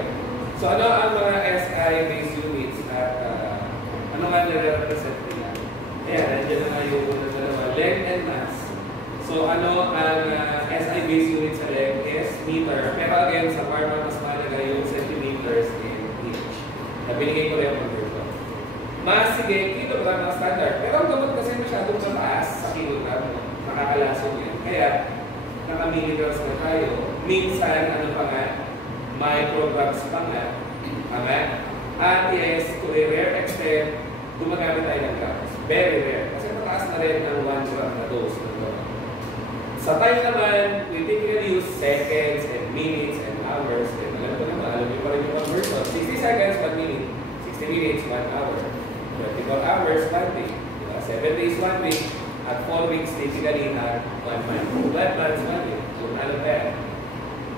So ano ang mga SI-based units at ano nga nire-represent nila? Ayan, nandiyan na nga yung unang dalawa. Length and mass. So ano ang SI-based units sa length is meter. Pero again, sa format mas mahalaga yung centimeters and inch. Nabinigay ko rin yung conversion. Mass, sige, kilogram ang standard. Pero ang gamot kasi masyadong mataas sa kilogram. Nakakalasog yan. Kaya, naka-milligrams na tayo. Minsan, ano pa nga, micrograms pa nga. Tama? At yes, to a rare extent, gumagamit tayo ng grams. Very rare. Kasi mataas na rin ang 1 gram na dose. Sa time naman, we typically use seconds and minutes and hours. And alam ko naman, alam niyo pa rin yung conversion. 60 seconds, 1 minute. 60 minutes, 1 hour. 24 hours, 1 day. 7 days, 1 week. At 4 weeks, typically are 1 month. 12 months, 1 week. So, ano pa yan?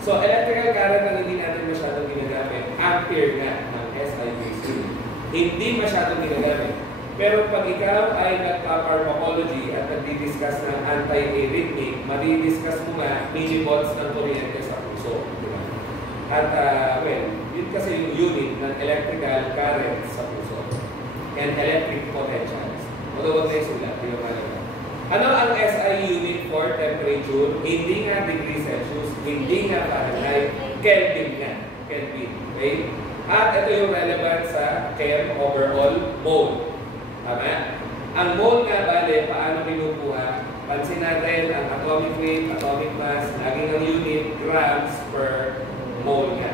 So, electrical current ang hindi natin masyadong ginagamit. Ampere nga ng SI-based unit. Hindi masyadong ginagamit. Pero pag ikaw ay nagpa-pharmacology at nagdi-discuss ng anti-arrhythmic, madidiscuss mo nga millivolts ng kuryente sa puso. Diba? At, well, yun kasi yung unit ng electrical current sa puso. And electric potentials. Huwag na yung sulat, di ba malaga? Ano ang SI unit for temperature? Hindi nga degree Celsius, hindi nga Fahrenheit, Kelvin nga. Kelvin, okay? At ito yung relevant sa Chem overall mole. Tama? Ang mole nga, bale, paano binukuha? Pansin natin ang atomic weight, atomic mass, laging ang unit, grams per mole nga.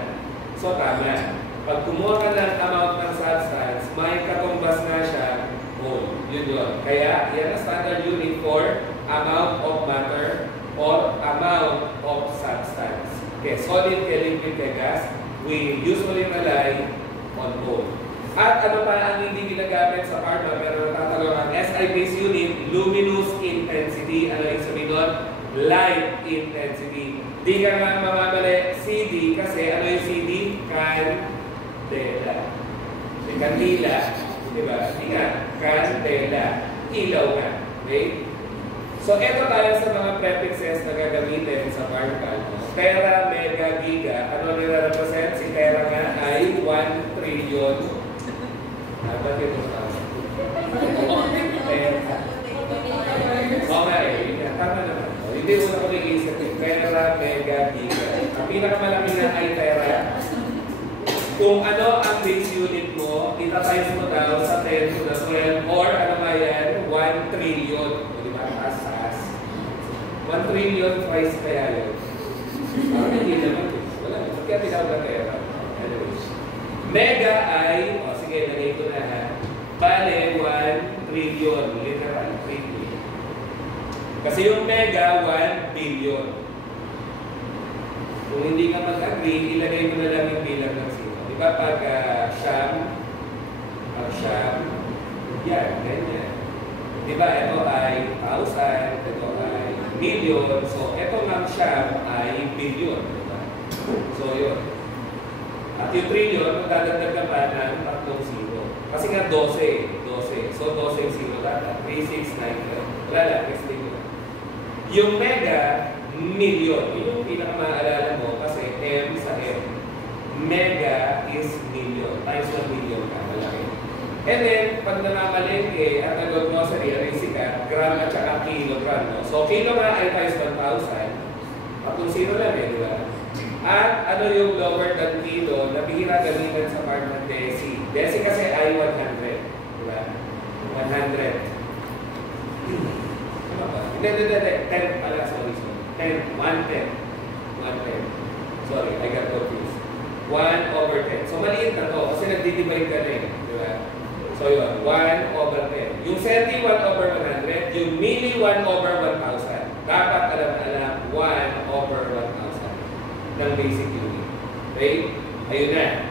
So, tama. Pag kumuha ka ng amount ng substance, may katumbas na siya mole. Yun yun. Kaya, yan ang standard unit for amount of matter or amount of substance. Okay, solid, liquid, gas, we usually rely on mole. At ano pa ang hindi ginagamit sa pharma pero natatanong ang SI-based unit, luminous intensity. Ano yung sabihin nun? Light intensity. Di ka nga mamamali CD kasi ano yung CD? Candela. Kandila. Diba? Di nga. Candela. Ilaw nga. Okay? So, eto tayo sa mga prefixes na gagamitin sa particle. Tera, mega, giga. Ano nire-represent? Si tera nga ay 1 trillion. Ba't ito sa okay. Tama naman. Hindi una ko nag-iisip. Tera, mega, giga. Ang pinakamalaki na ay tera. Kung ano ang base unit mo, itatimes mo daw sa 10 to the 12 or ano ba yan? 1 trillion. O diba? Taas-taas. 1 trillion twice kaya yun. Hindi naman. Wala. Kaya tinawag na tera. Anyways. Mega ay, o sige, lagay ko na ha. Bale, 1 trillion. Literal. Trillion. Kasi yung mega, 1 billion. Kung hindi ka mag-agree, ilagay mo na lang yung bilang ng zero. Di ba pag siyam, yan, ganyan. Di ba ito ay 1,000, ito ay million. So, ito ng siyam ay billion. Diba? So, yun. At yung trillion, magdadagdag ka pa ng 3 zero. Kasi nga 12. So, 12 yung zero data. 3, 6, 9, 12. Wala lang, next thing yun. Yung mega, million. Yun yung pinakamaalala mo kasi M sa M. Mega is million. Times 1 million ka. Malaki. And then, pag namamalengke at nag-grocery, arisi ka, gram at saka kilogram. No? So, kilo nga ay times 1,000. Patong zero lang di ba? At ano yung lower than kilo, nabihira gamitan sa part ng desi. Desi kasi ay 100. Di ba? 100. Ano ba? Hindi. 10 pala, sorry. 10. 110. Sorry, I got confused. 1/10. So, maliit na to kasi nagdi-divide ka na di ba? So, yun. 1/10. Yung centi, 1/100. Yung milli, 1/1000. Dapat alam 1/1000 ng basic unit. Okay? Ayun na.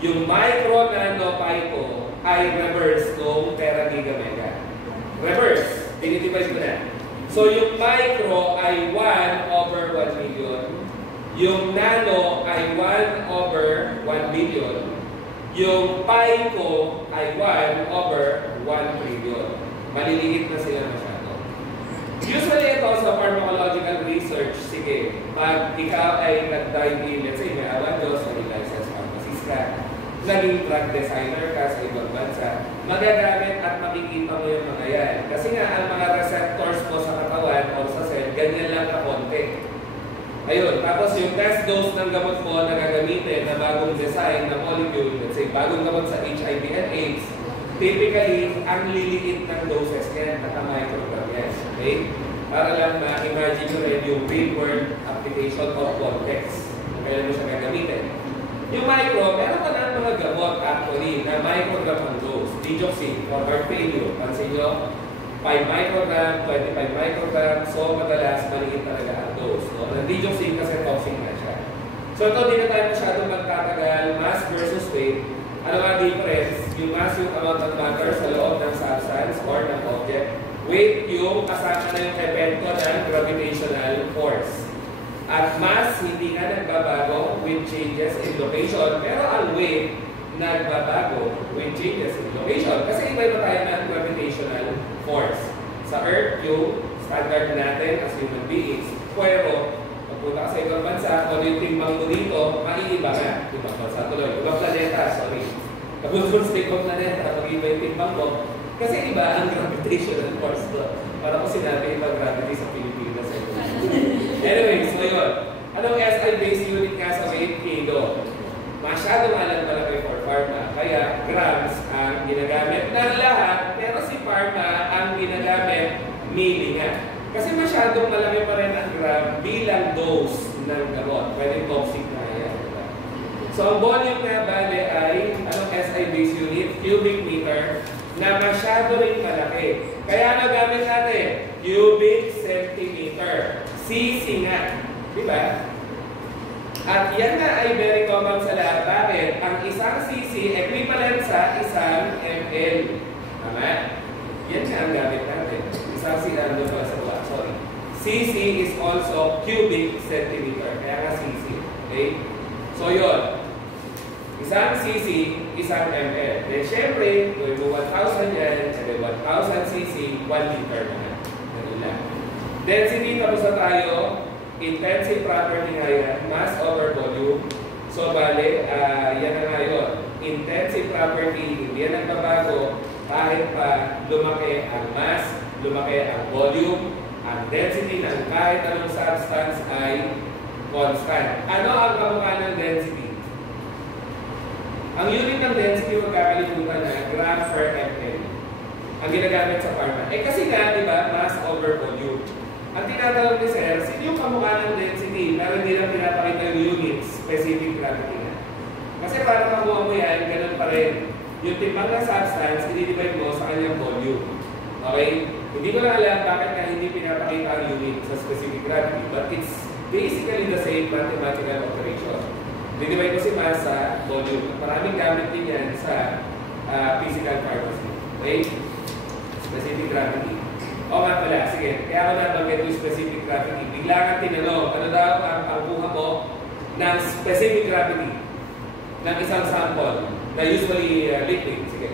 Yung micro, nano, pico ay reverse ng tera, giga, mega. Reverse. Dinidivide ko na. So, yung micro ay 1/1 million. Yung nano ay 1/1 billion. Yung pico ay 1/1 trillion. Maliliit na sila masyado. Usually ito sa pharmacological research, sige, pag ikaw ay nag-dive in, let's say may awan Diyos, may licensed pharmacist ka, naging drug designer ka sa ibang bansa, magagamit at makikita mo yung mga yan. Kasi nga, ang mga receptors mo sa katawan o sa cell, ganyan lang ka-konti. Ayun, tapos yung test dose ng gamot mo na gagamitin na bagong design na molecule, let's say bagong gamot sa HIV and AIDS, typically, ang liliit ng doses yan, naka-microgram yan. Okay? Para lang ma-imagine mo rin yung real-world application or context. Kailan mo siya gagamitin. Yung micro, meron ka na mga gamot actually na microgram ang dose. Digoxin for heart failure. Pansin nyo, 5 microgram, 25 microgram, so madalas maliit talaga ang dose. No? Ang digoxin kasi toxic na siya. So ito, di na tayo masyadong magtatagal, mass versus weight. Ano nga difference? Yung mass yung amount of matter sa loob ng substance or ng object. Weight yung kasama na yung epekto ng gravitational force. At mass, hindi nga nagbabago with changes in location, pero ang weight, nagbabago with changes in location. Kasi iba-iba tayo ng gravitational force. Sa Earth, yung standard natin as human beings, pero pagpunta ka sa ibang bansa, kung yung timbang mo dito, maiiba nga. Ibang bansa tuloy. Ibang planeta, sorry. Pagpunta sa ibang planeta, pag-iba yung timbang mo, kasi iba ang gravitational force doon. Para ko sinabi, ibang gravity sa Pilipinas. Anyway, so yun. Anong SI-based unit nga sa weight? Kilo. Masyado alam pala kayo for pharma. Kaya grams ang ginagamit ng lahat, pero si pharma ang ginagamit milli nga. Kasi masyadong malaki pa rin ang gram bilang dose ng gamot. Pwede toxic na yan. So ang volume nga bale ay, anong SI-based unit? Cubic meter na masyado rin malaki. Kaya nagamit natin, cubic centimeter. cc nga. Diba? At yan na ay very common sa lahat. Bakit? Ang isang cc equivalent sa isang ml. Tama? Yan nga ang gamit natin. Isang sinando pa sa buwan. Sorry. cc is also cubic centimeter. Kaya nga cc. Okay? So yun. Isang cc, isang ml. Then syempre, gawin mo 1,000 yan, and then 1,000 cc, 1 liter naman. Ganun lang. Density, tapos na tayo. Intensive property nga yan, mass over volume. So, bale, yan na nga yun. Intensive property, hindi yan nagbabago kahit pa lumaki ang mass, lumaki ang volume, ang density ng kahit anong substance ay constant. Ano ang kamukha ng density? Ang unit ng density, magkakalimutan na gram per ml. Ang ginagamit sa pharma. Eh kasi nga, di ba, mass over volume. Ang tinatanong ni Sir, sino yung kamukha ng density? Pero hindi lang pinapakita yung units, specific gravity na. Kasi para makuha mo yan, ganun pa rin. Yung timbang na substance, i-divide mo sa kanyang volume. Okay? Hindi ko lang alam bakit nga hindi pinapakita ang unit sa specific gravity, but it's basically the same mathematical operation. Dinivide ko si mass sa volume. Maraming gamit din yan sa physical pharmacy. Okay? Specific gravity. O nga pala, sige. Kaya ako nabanggit yung specific gravity. Bigla kang tinanong, ano daw ang kuha mo ng specific gravity ng isang sample na usually liquid. Sige.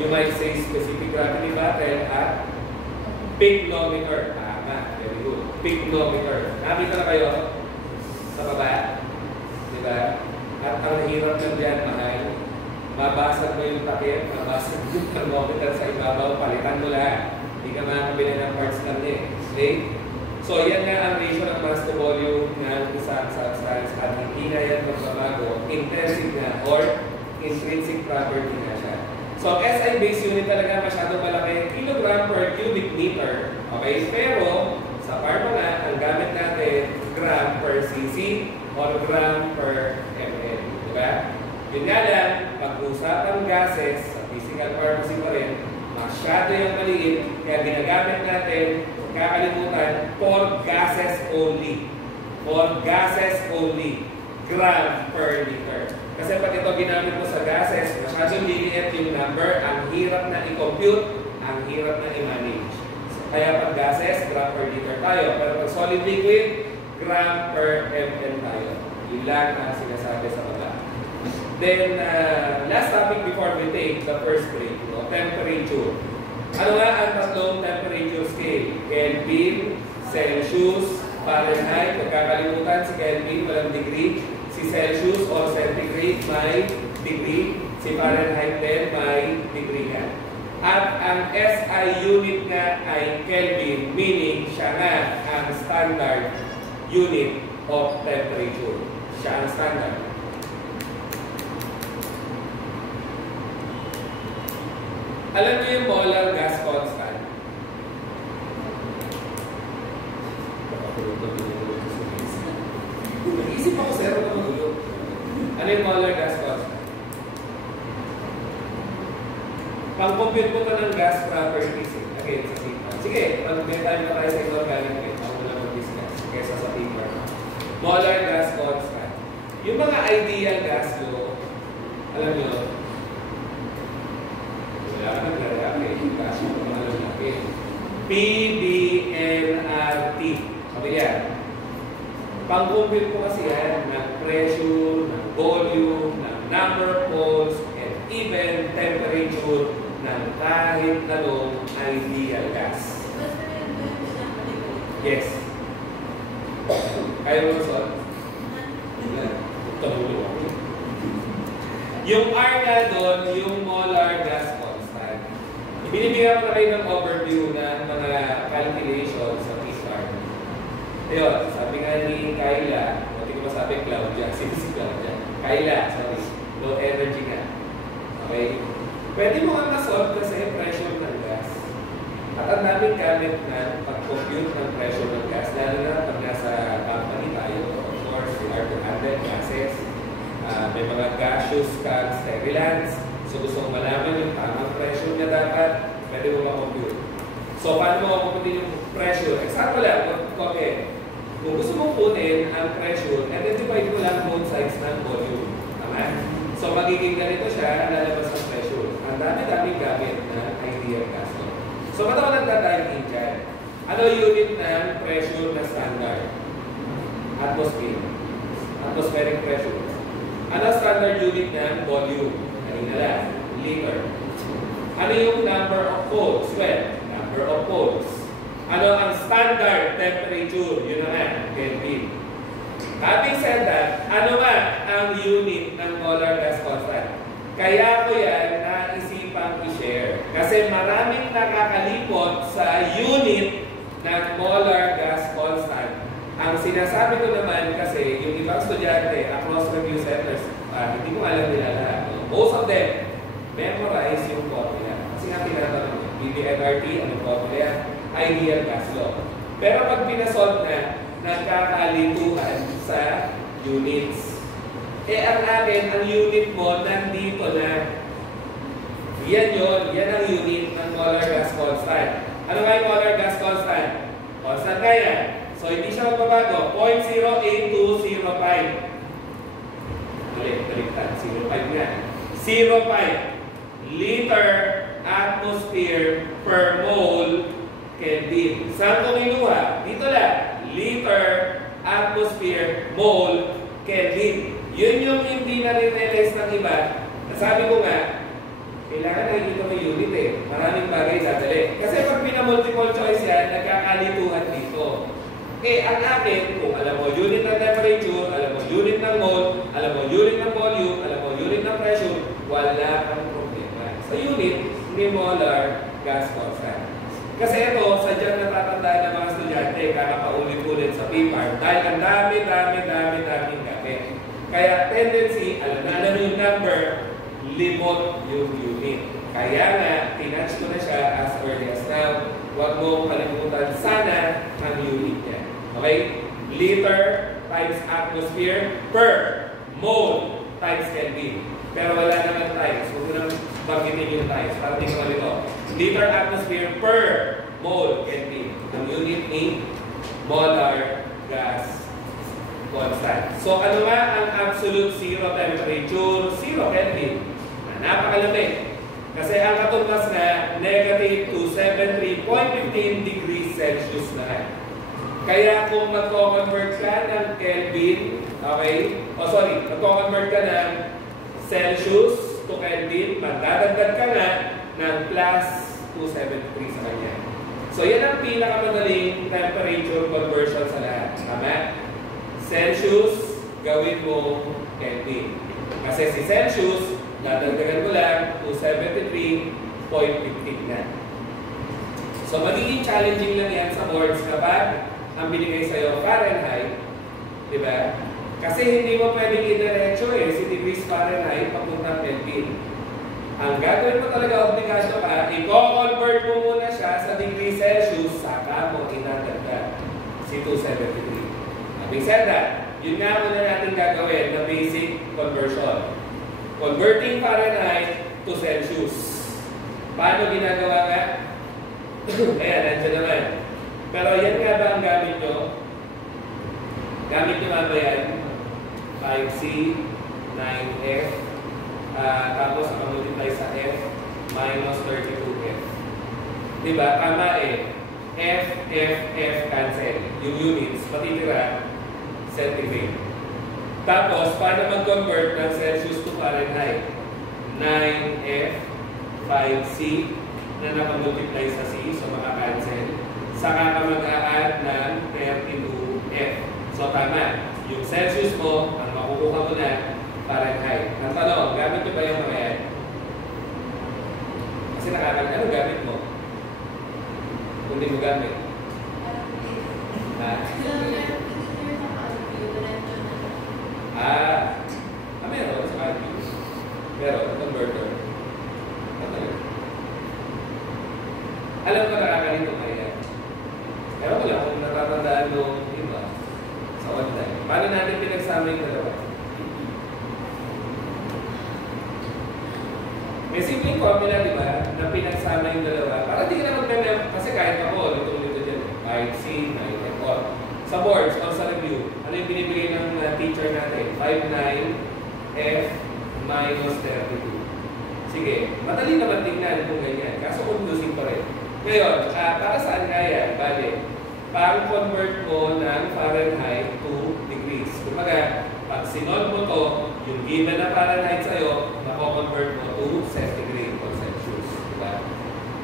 You might say specific gravity battle at pignometer. Tama. Very good. Pignometer. Nakita na kayo sa baba? Diba? At ang hirap lang dyan, mahal. Mabasag mo yung takip, mabasag mo yung thermometer sa ibabaw, palitan mo lahat. Hindi ka makakabili ng parts lang eh. Okay? So, yan nga ang ratio ng mass to volume ng isang substance at hindi na yan magbabago. Intrinsic na or intrinsic property na siya. So, SI base unit talaga masyadong malaki, kilogram per cubic meter. Okay? Pero, sa pharma nga, ang gamit natin, gram per cc or gram per ml. Diba? Yun nga lang, pag-usapan gases, sa physical pharmacy pa rin, masyado yung maliit, kaya ginagamit natin, kakalimutan, for gases only. For gases only. Gram per liter. Kasi pag ito ginamit mo sa gases, masyadong liliit yung number, ang hirap na i-compute, ang hirap na i-manage. Kaya pag gases, gram per liter tayo. Pero pag solid liquid, gram per ml tayo. Yun lang ang sinasabi sa baba. Then, last topic before we take the first break, temperature. Ano nga ang tatlong temperature scale? Kelvin, Celsius, Fahrenheit. Huwag kakalimutan, si Kelvin walang degree. Si Celsius or centigrade may degree. Si Fahrenheit din may degree nga. At ang SI unit nga ay Kelvin, meaning siya nga ang standard unit of temperature. Siya ang standard. Alam niyo yung molar gas constant? Nag-isip ako sir, ano magulo? Ano yung molar gas constant? Pang-compute mo ito ng gas properties. Again, sa paper. Sige, mag-get time na tayo sa inorganic rate. Ako na mag-discuss kesa sa paper. Molar gas constant. Yung mga ideal gas law, alam niyo, wala ka naglalaki. Kasi yung mga lalaki. PBNRT. Sabi yan. Pang-compute ko kasi yan ng pressure, ng volume, ng number of moles, and even temperature ng kahit anong ideal gas. Yes. Kaya mo saan? Tumulong ako. Yung R nga doon, yung molar gas constant. Binibigyan ko na kayo ng overview ng mga calculations sa PCR. Ayun, sabi nga ni Kayla, hindi ko masabi Claudia, si Claudia. Kayla, sorry, low energy nga. Okay? Pwede mo nga ma-solve kasi pressure ng gas. At ang daming gamit na pag-compute ng pressure ng gas, lalo na pag nasa company tayo, of course, we are to handle gases. May mga gaseous can sterilants. So gusto mong malaman yung tamang pressure niya dapat, pwede mo ma-compute. So paano mo ma-compute yung pressure? Example lang, okay. Kung gusto mong kunin ang pressure, identify mo lang both sides ng volume. Tama? So magiging ganito siya, lalabas ang pressure. Ang dami-daming gamit na ideal gas. So ba't ako nagdadive in dyan? Ano unit ng pressure na standard? Atmosphere. Atmospheric pressure. Ano standard unit ng volume? Kanina lang, liter. Ano yung number of moles? Well, number of moles. Ano ang standard temperature? Yun na nga, Kelvin. Having said that, ano nga ang unit ng molar gas constant? Kaya ko yan naisipang i-share. Kasi maraming nakakalimot sa unit ng molar gas constant. Ang sinasabi ko naman kasi yung ibang estudyante across review centers, hindi ko alam nila lahat. Most of them, memorize yung formula. Kasi nga tinatanong, PBNRT, anong formula? Ideal gas law. Pero pag pinasolve na, nagkakalituhan sa units. Eh ang akin, ang unit mo nandito na. Yan yun. Yan ang unit ng molar gas constant. Ano nga yung molar gas constant? Constant nga yan. So, hindi siya magbabago. 0.08205. Baliktad. 0.5 nga. 0.5 liter atmosphere per mole Kelvin. Saan ko kinuha? Dito lang. Liter atmosphere mole Kelvin. Yun yung hindi na-realize ng iba. Nasabi ko nga, kailangan nakikita mo unit eh. Maraming bagay dadali. Kasi pag pinamultiple choice yan, nagkakalituhan dito. Eh, ang akin, kung alam mo unit ng temperature, alam mo unit ng mole, alam mo unit ng volume, alam mo unit ng pressure, wala kang problema. Sa unit, ni molar gas constant. Kasi ito, sadyang natatandaan ng mga estudyante, kakapaulit-ulit sa paper, dahil ang daming gamit. Kaya tendency, alam na yung number, limot yung unit. Kaya nga, tinatch ko na siya as early as now. Huwag mo kalimutan sana ang unit niya. Okay? Liter times atmosphere per mole times Kelvin. Pero wala naman times. Huwag mo nang banggitin yung times para hindi ko malito. Liter atmosphere per mole Kelvin. Ang unit ni molar gas constant. So, ano nga ang absolute zero temperature? 0 Kelvin. Napakalamig. Kasi ang katumbas na negative 273.15 degrees Celsius na. Kaya kung magko-convert ka ng Kelvin, okay? Magko-convert ka ng Celsius to Kelvin, magdadagdag ka na ng plus 273 sa kanya. So, yan ang pinakamadaling temperature conversion sa lahat. Tama? Celsius, gawin mo Kelvin. Kasi si Celsius, dadagdagan ko lang 273.15 na. So, magiging challenging lang yan sa boards kapag ang binigay sa'yo Fahrenheit, di ba? Kasi hindi mo pwedeng idiretso si degrees Fahrenheit papuntang Kelvin. Ang gagawin mo talaga, obligado ka, i-convert mo muna siya sa degrees Celsius, saka mo inadagdag si 273. Having said that, yun nga muna natin gagawin na basic conversion. Converting Fahrenheit to Celsius. Paano ginagawa nga? Ayan, nandiyan naman. Pero yan nga ba ang gamit nyo? Gamit nyo nga ba yan? 5C, 9F, tapos multiply sa F, minus 32F. Diba? Tama eh. F, F, F cancel. Yung units, matitira centigrade. Tapos, paano mag-convert ng Celsius to Fahrenheit? 9F, 5C, na nakamultiply sa C, so makakancel. Saka ka mag-a-add ng 32F. So, tama. Yung Celsius mo, ang makukuha mo na, Fahrenheit. Ang tanong, gamit mo ba yung mga yan? Kasi ano gamit mo? Kung di mo gamit. Meron sa calculus. Meron, converter. Alam ko nakakalito kaya. Pero ko lang kung natatandaan nung iba sa online. Paano natin pinagsama yung dalawa? May simpleng formula, di ba? Na pinagsama yung dalawa. Para di ka na mag-memem. Kasi kahit ako, litong-lito dyan. 5C, 9F, sa boards o sa review, ano yung binibigay ng teacher natin? 59F minus 32. Sige, madali naman tingnan kung ganyan. Kaso confusing pa rin. Ngayon, para saan kaya? Bale, pang-convert mo ng Fahrenheit to degrees. Kumbaga, pag sinod mo to, yung given na Fahrenheit sa'yo, nako-convert mo to centigrade o Celsius. Diba?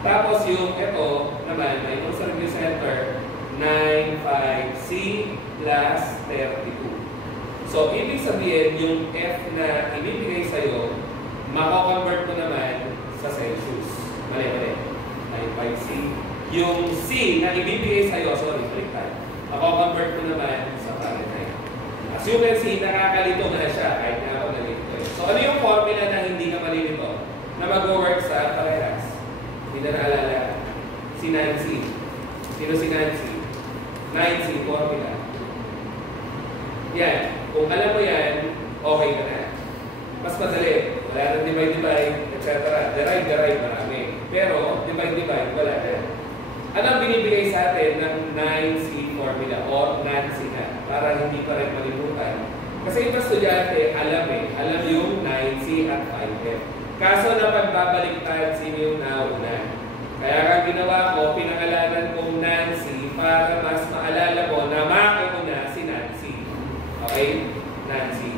Tapos yung ito naman, may sa review center, 95C plus 32. So, ibig sabihin, yung F na ibibigay sa'yo, mako-convert mo naman sa Celsius. Mali. 95C. Yung C na ibibigay sa'yo, baliktad. Mako-convert mo naman sa Fahrenheit. As you can see, nakakalito na siya kahit nga ako nalito. So, ano yung formula na hindi ka malilito? Na mag-work sa parehas? Hindi na naalala. Si Nancy. Sino si Nancy? 9C formula. Yan. Kung alam mo yan, okay ka na. Mas madali. Wala nang divide-divide. etc. Derive, marami. Pero, divide, wala na. Ano ang binibigay sa atin ng 9C formula o NANC na para hindi pa rin malimutan? Kasi yung estudyante, alam yung 9C at 5F. Kaso na pagbabaliktad, sino yung nauna? Kaya ang ginawa ko, pinangalanan kong Nancy para mas maalala mo na mauna si Nancy. Okay? Nancy.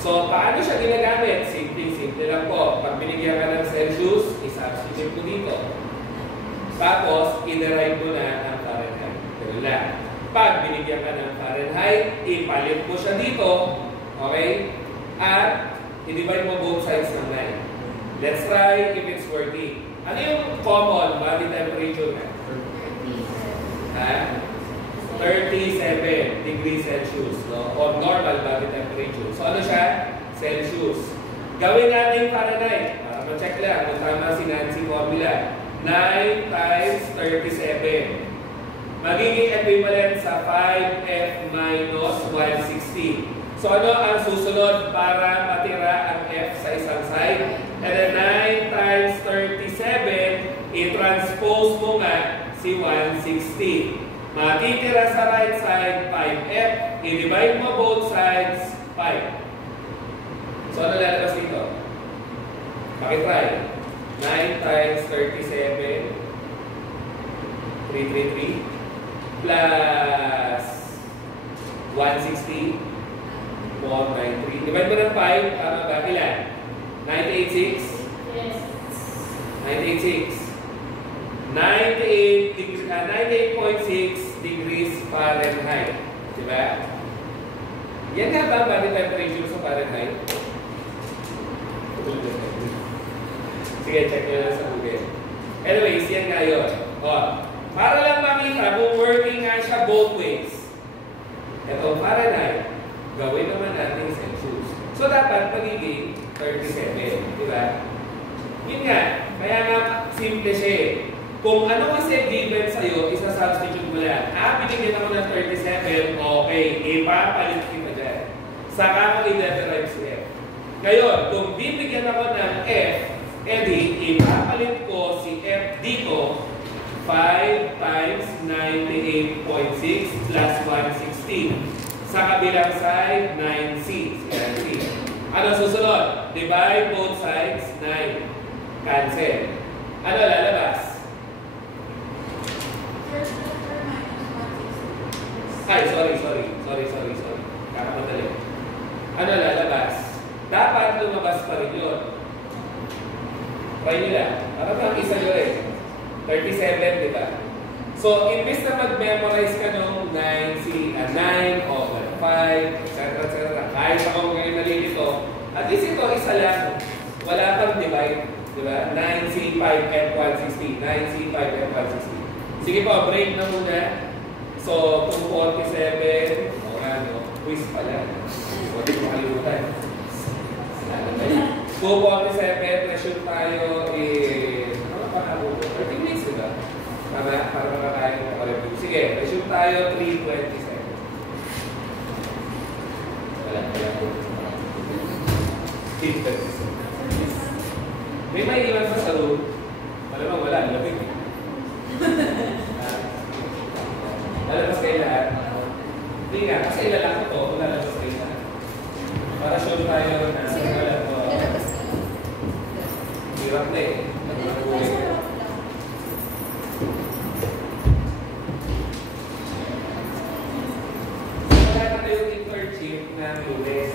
So, paano siya ginagamit? Simple lang po. Pag binigyan ka ng Celsius, i-substitute mo dito. Tapos, i-derive mo na ang Fahrenheit. Ganun lang. Pag binigyan ka ng Fahrenheit, ipalit mo siya dito. Okay? At, i-divide mo both sides ng 9. Let's try if it's working. Ano yung common body temperature na? 37 degrees Celsius. No? Or normal body temperature. So, ano siya? Celsius. Gawin natin Fahrenheit. Para ma-check lang kung tama si Nancy formula. 9 times 37. Magiging equivalent sa 5F minus 160. So, ano ang susunod para matira ang F sa isang side? And then 9 times 37, i-transpose mo nga si 160. Matitira sa right side, 5F. I-divide mo both sides, 5. So, ano lalabas dito? Pakitry. 9 times 37, 333, plus 160, 493. Divide mo ng 5, tama ba? Ilan? 986? Yes. 986. 98.6 degrees Fahrenheit. Diba? Yan nga ba ang body temperature sa Fahrenheit? Sige, check nyo lang sa Google. Anyways, yan nga yun. Para lang makita kung working nga siya both ways. Ito, Fahrenheit. Gawin naman natin Celsius. So, dapat magiging 37. Diba? Yun nga. Kaya nga, simple siya eh. Kung ano kasi given sa'yo, isa-substitute mo lang. Binigyan ako ng 37, okay. Ipapalit kita dyan. Saka mo i-derive si F. Ngayon, kung bibigyan ako ng F, edi, ipapalit ko si F dito, 5 times 98.6 plus 160. Sa kabilang side, 9C. 9C. Ano susunod? Divide both sides, 9. Cancel. Ano lalabas? Ay, sorry. Kakamadali. Ano lalabas? Dapat lumabas pa rin yun. Try nyo lang. Para bang isa nyo rin. 37, di ba? So, imbis na mag-memorize ka nung 9C, 9, o 5, etc. Kahit ako ngayon nalilito, at least ito, isa lang. Wala pang divide. Di ba? 9C, 5, and 160. 9C, 5, and 160. Sige po, break na muna. So, 247, quiz pala. Huwag ko makalimutan. 247, resume tayo ano pa na po? 30 minutes, diba? Para makakain ng review. Sige, resume tayo 327. Wala po. 327. May iwan pa sa room. Malamang wala, labig. Lalabas kayo lahat. Hindi nga, kasi ilalaki ito, lalabas kayo lahat. Para sure tayo na wala po. Hirap na eh. Wala na yung internship na Lunes.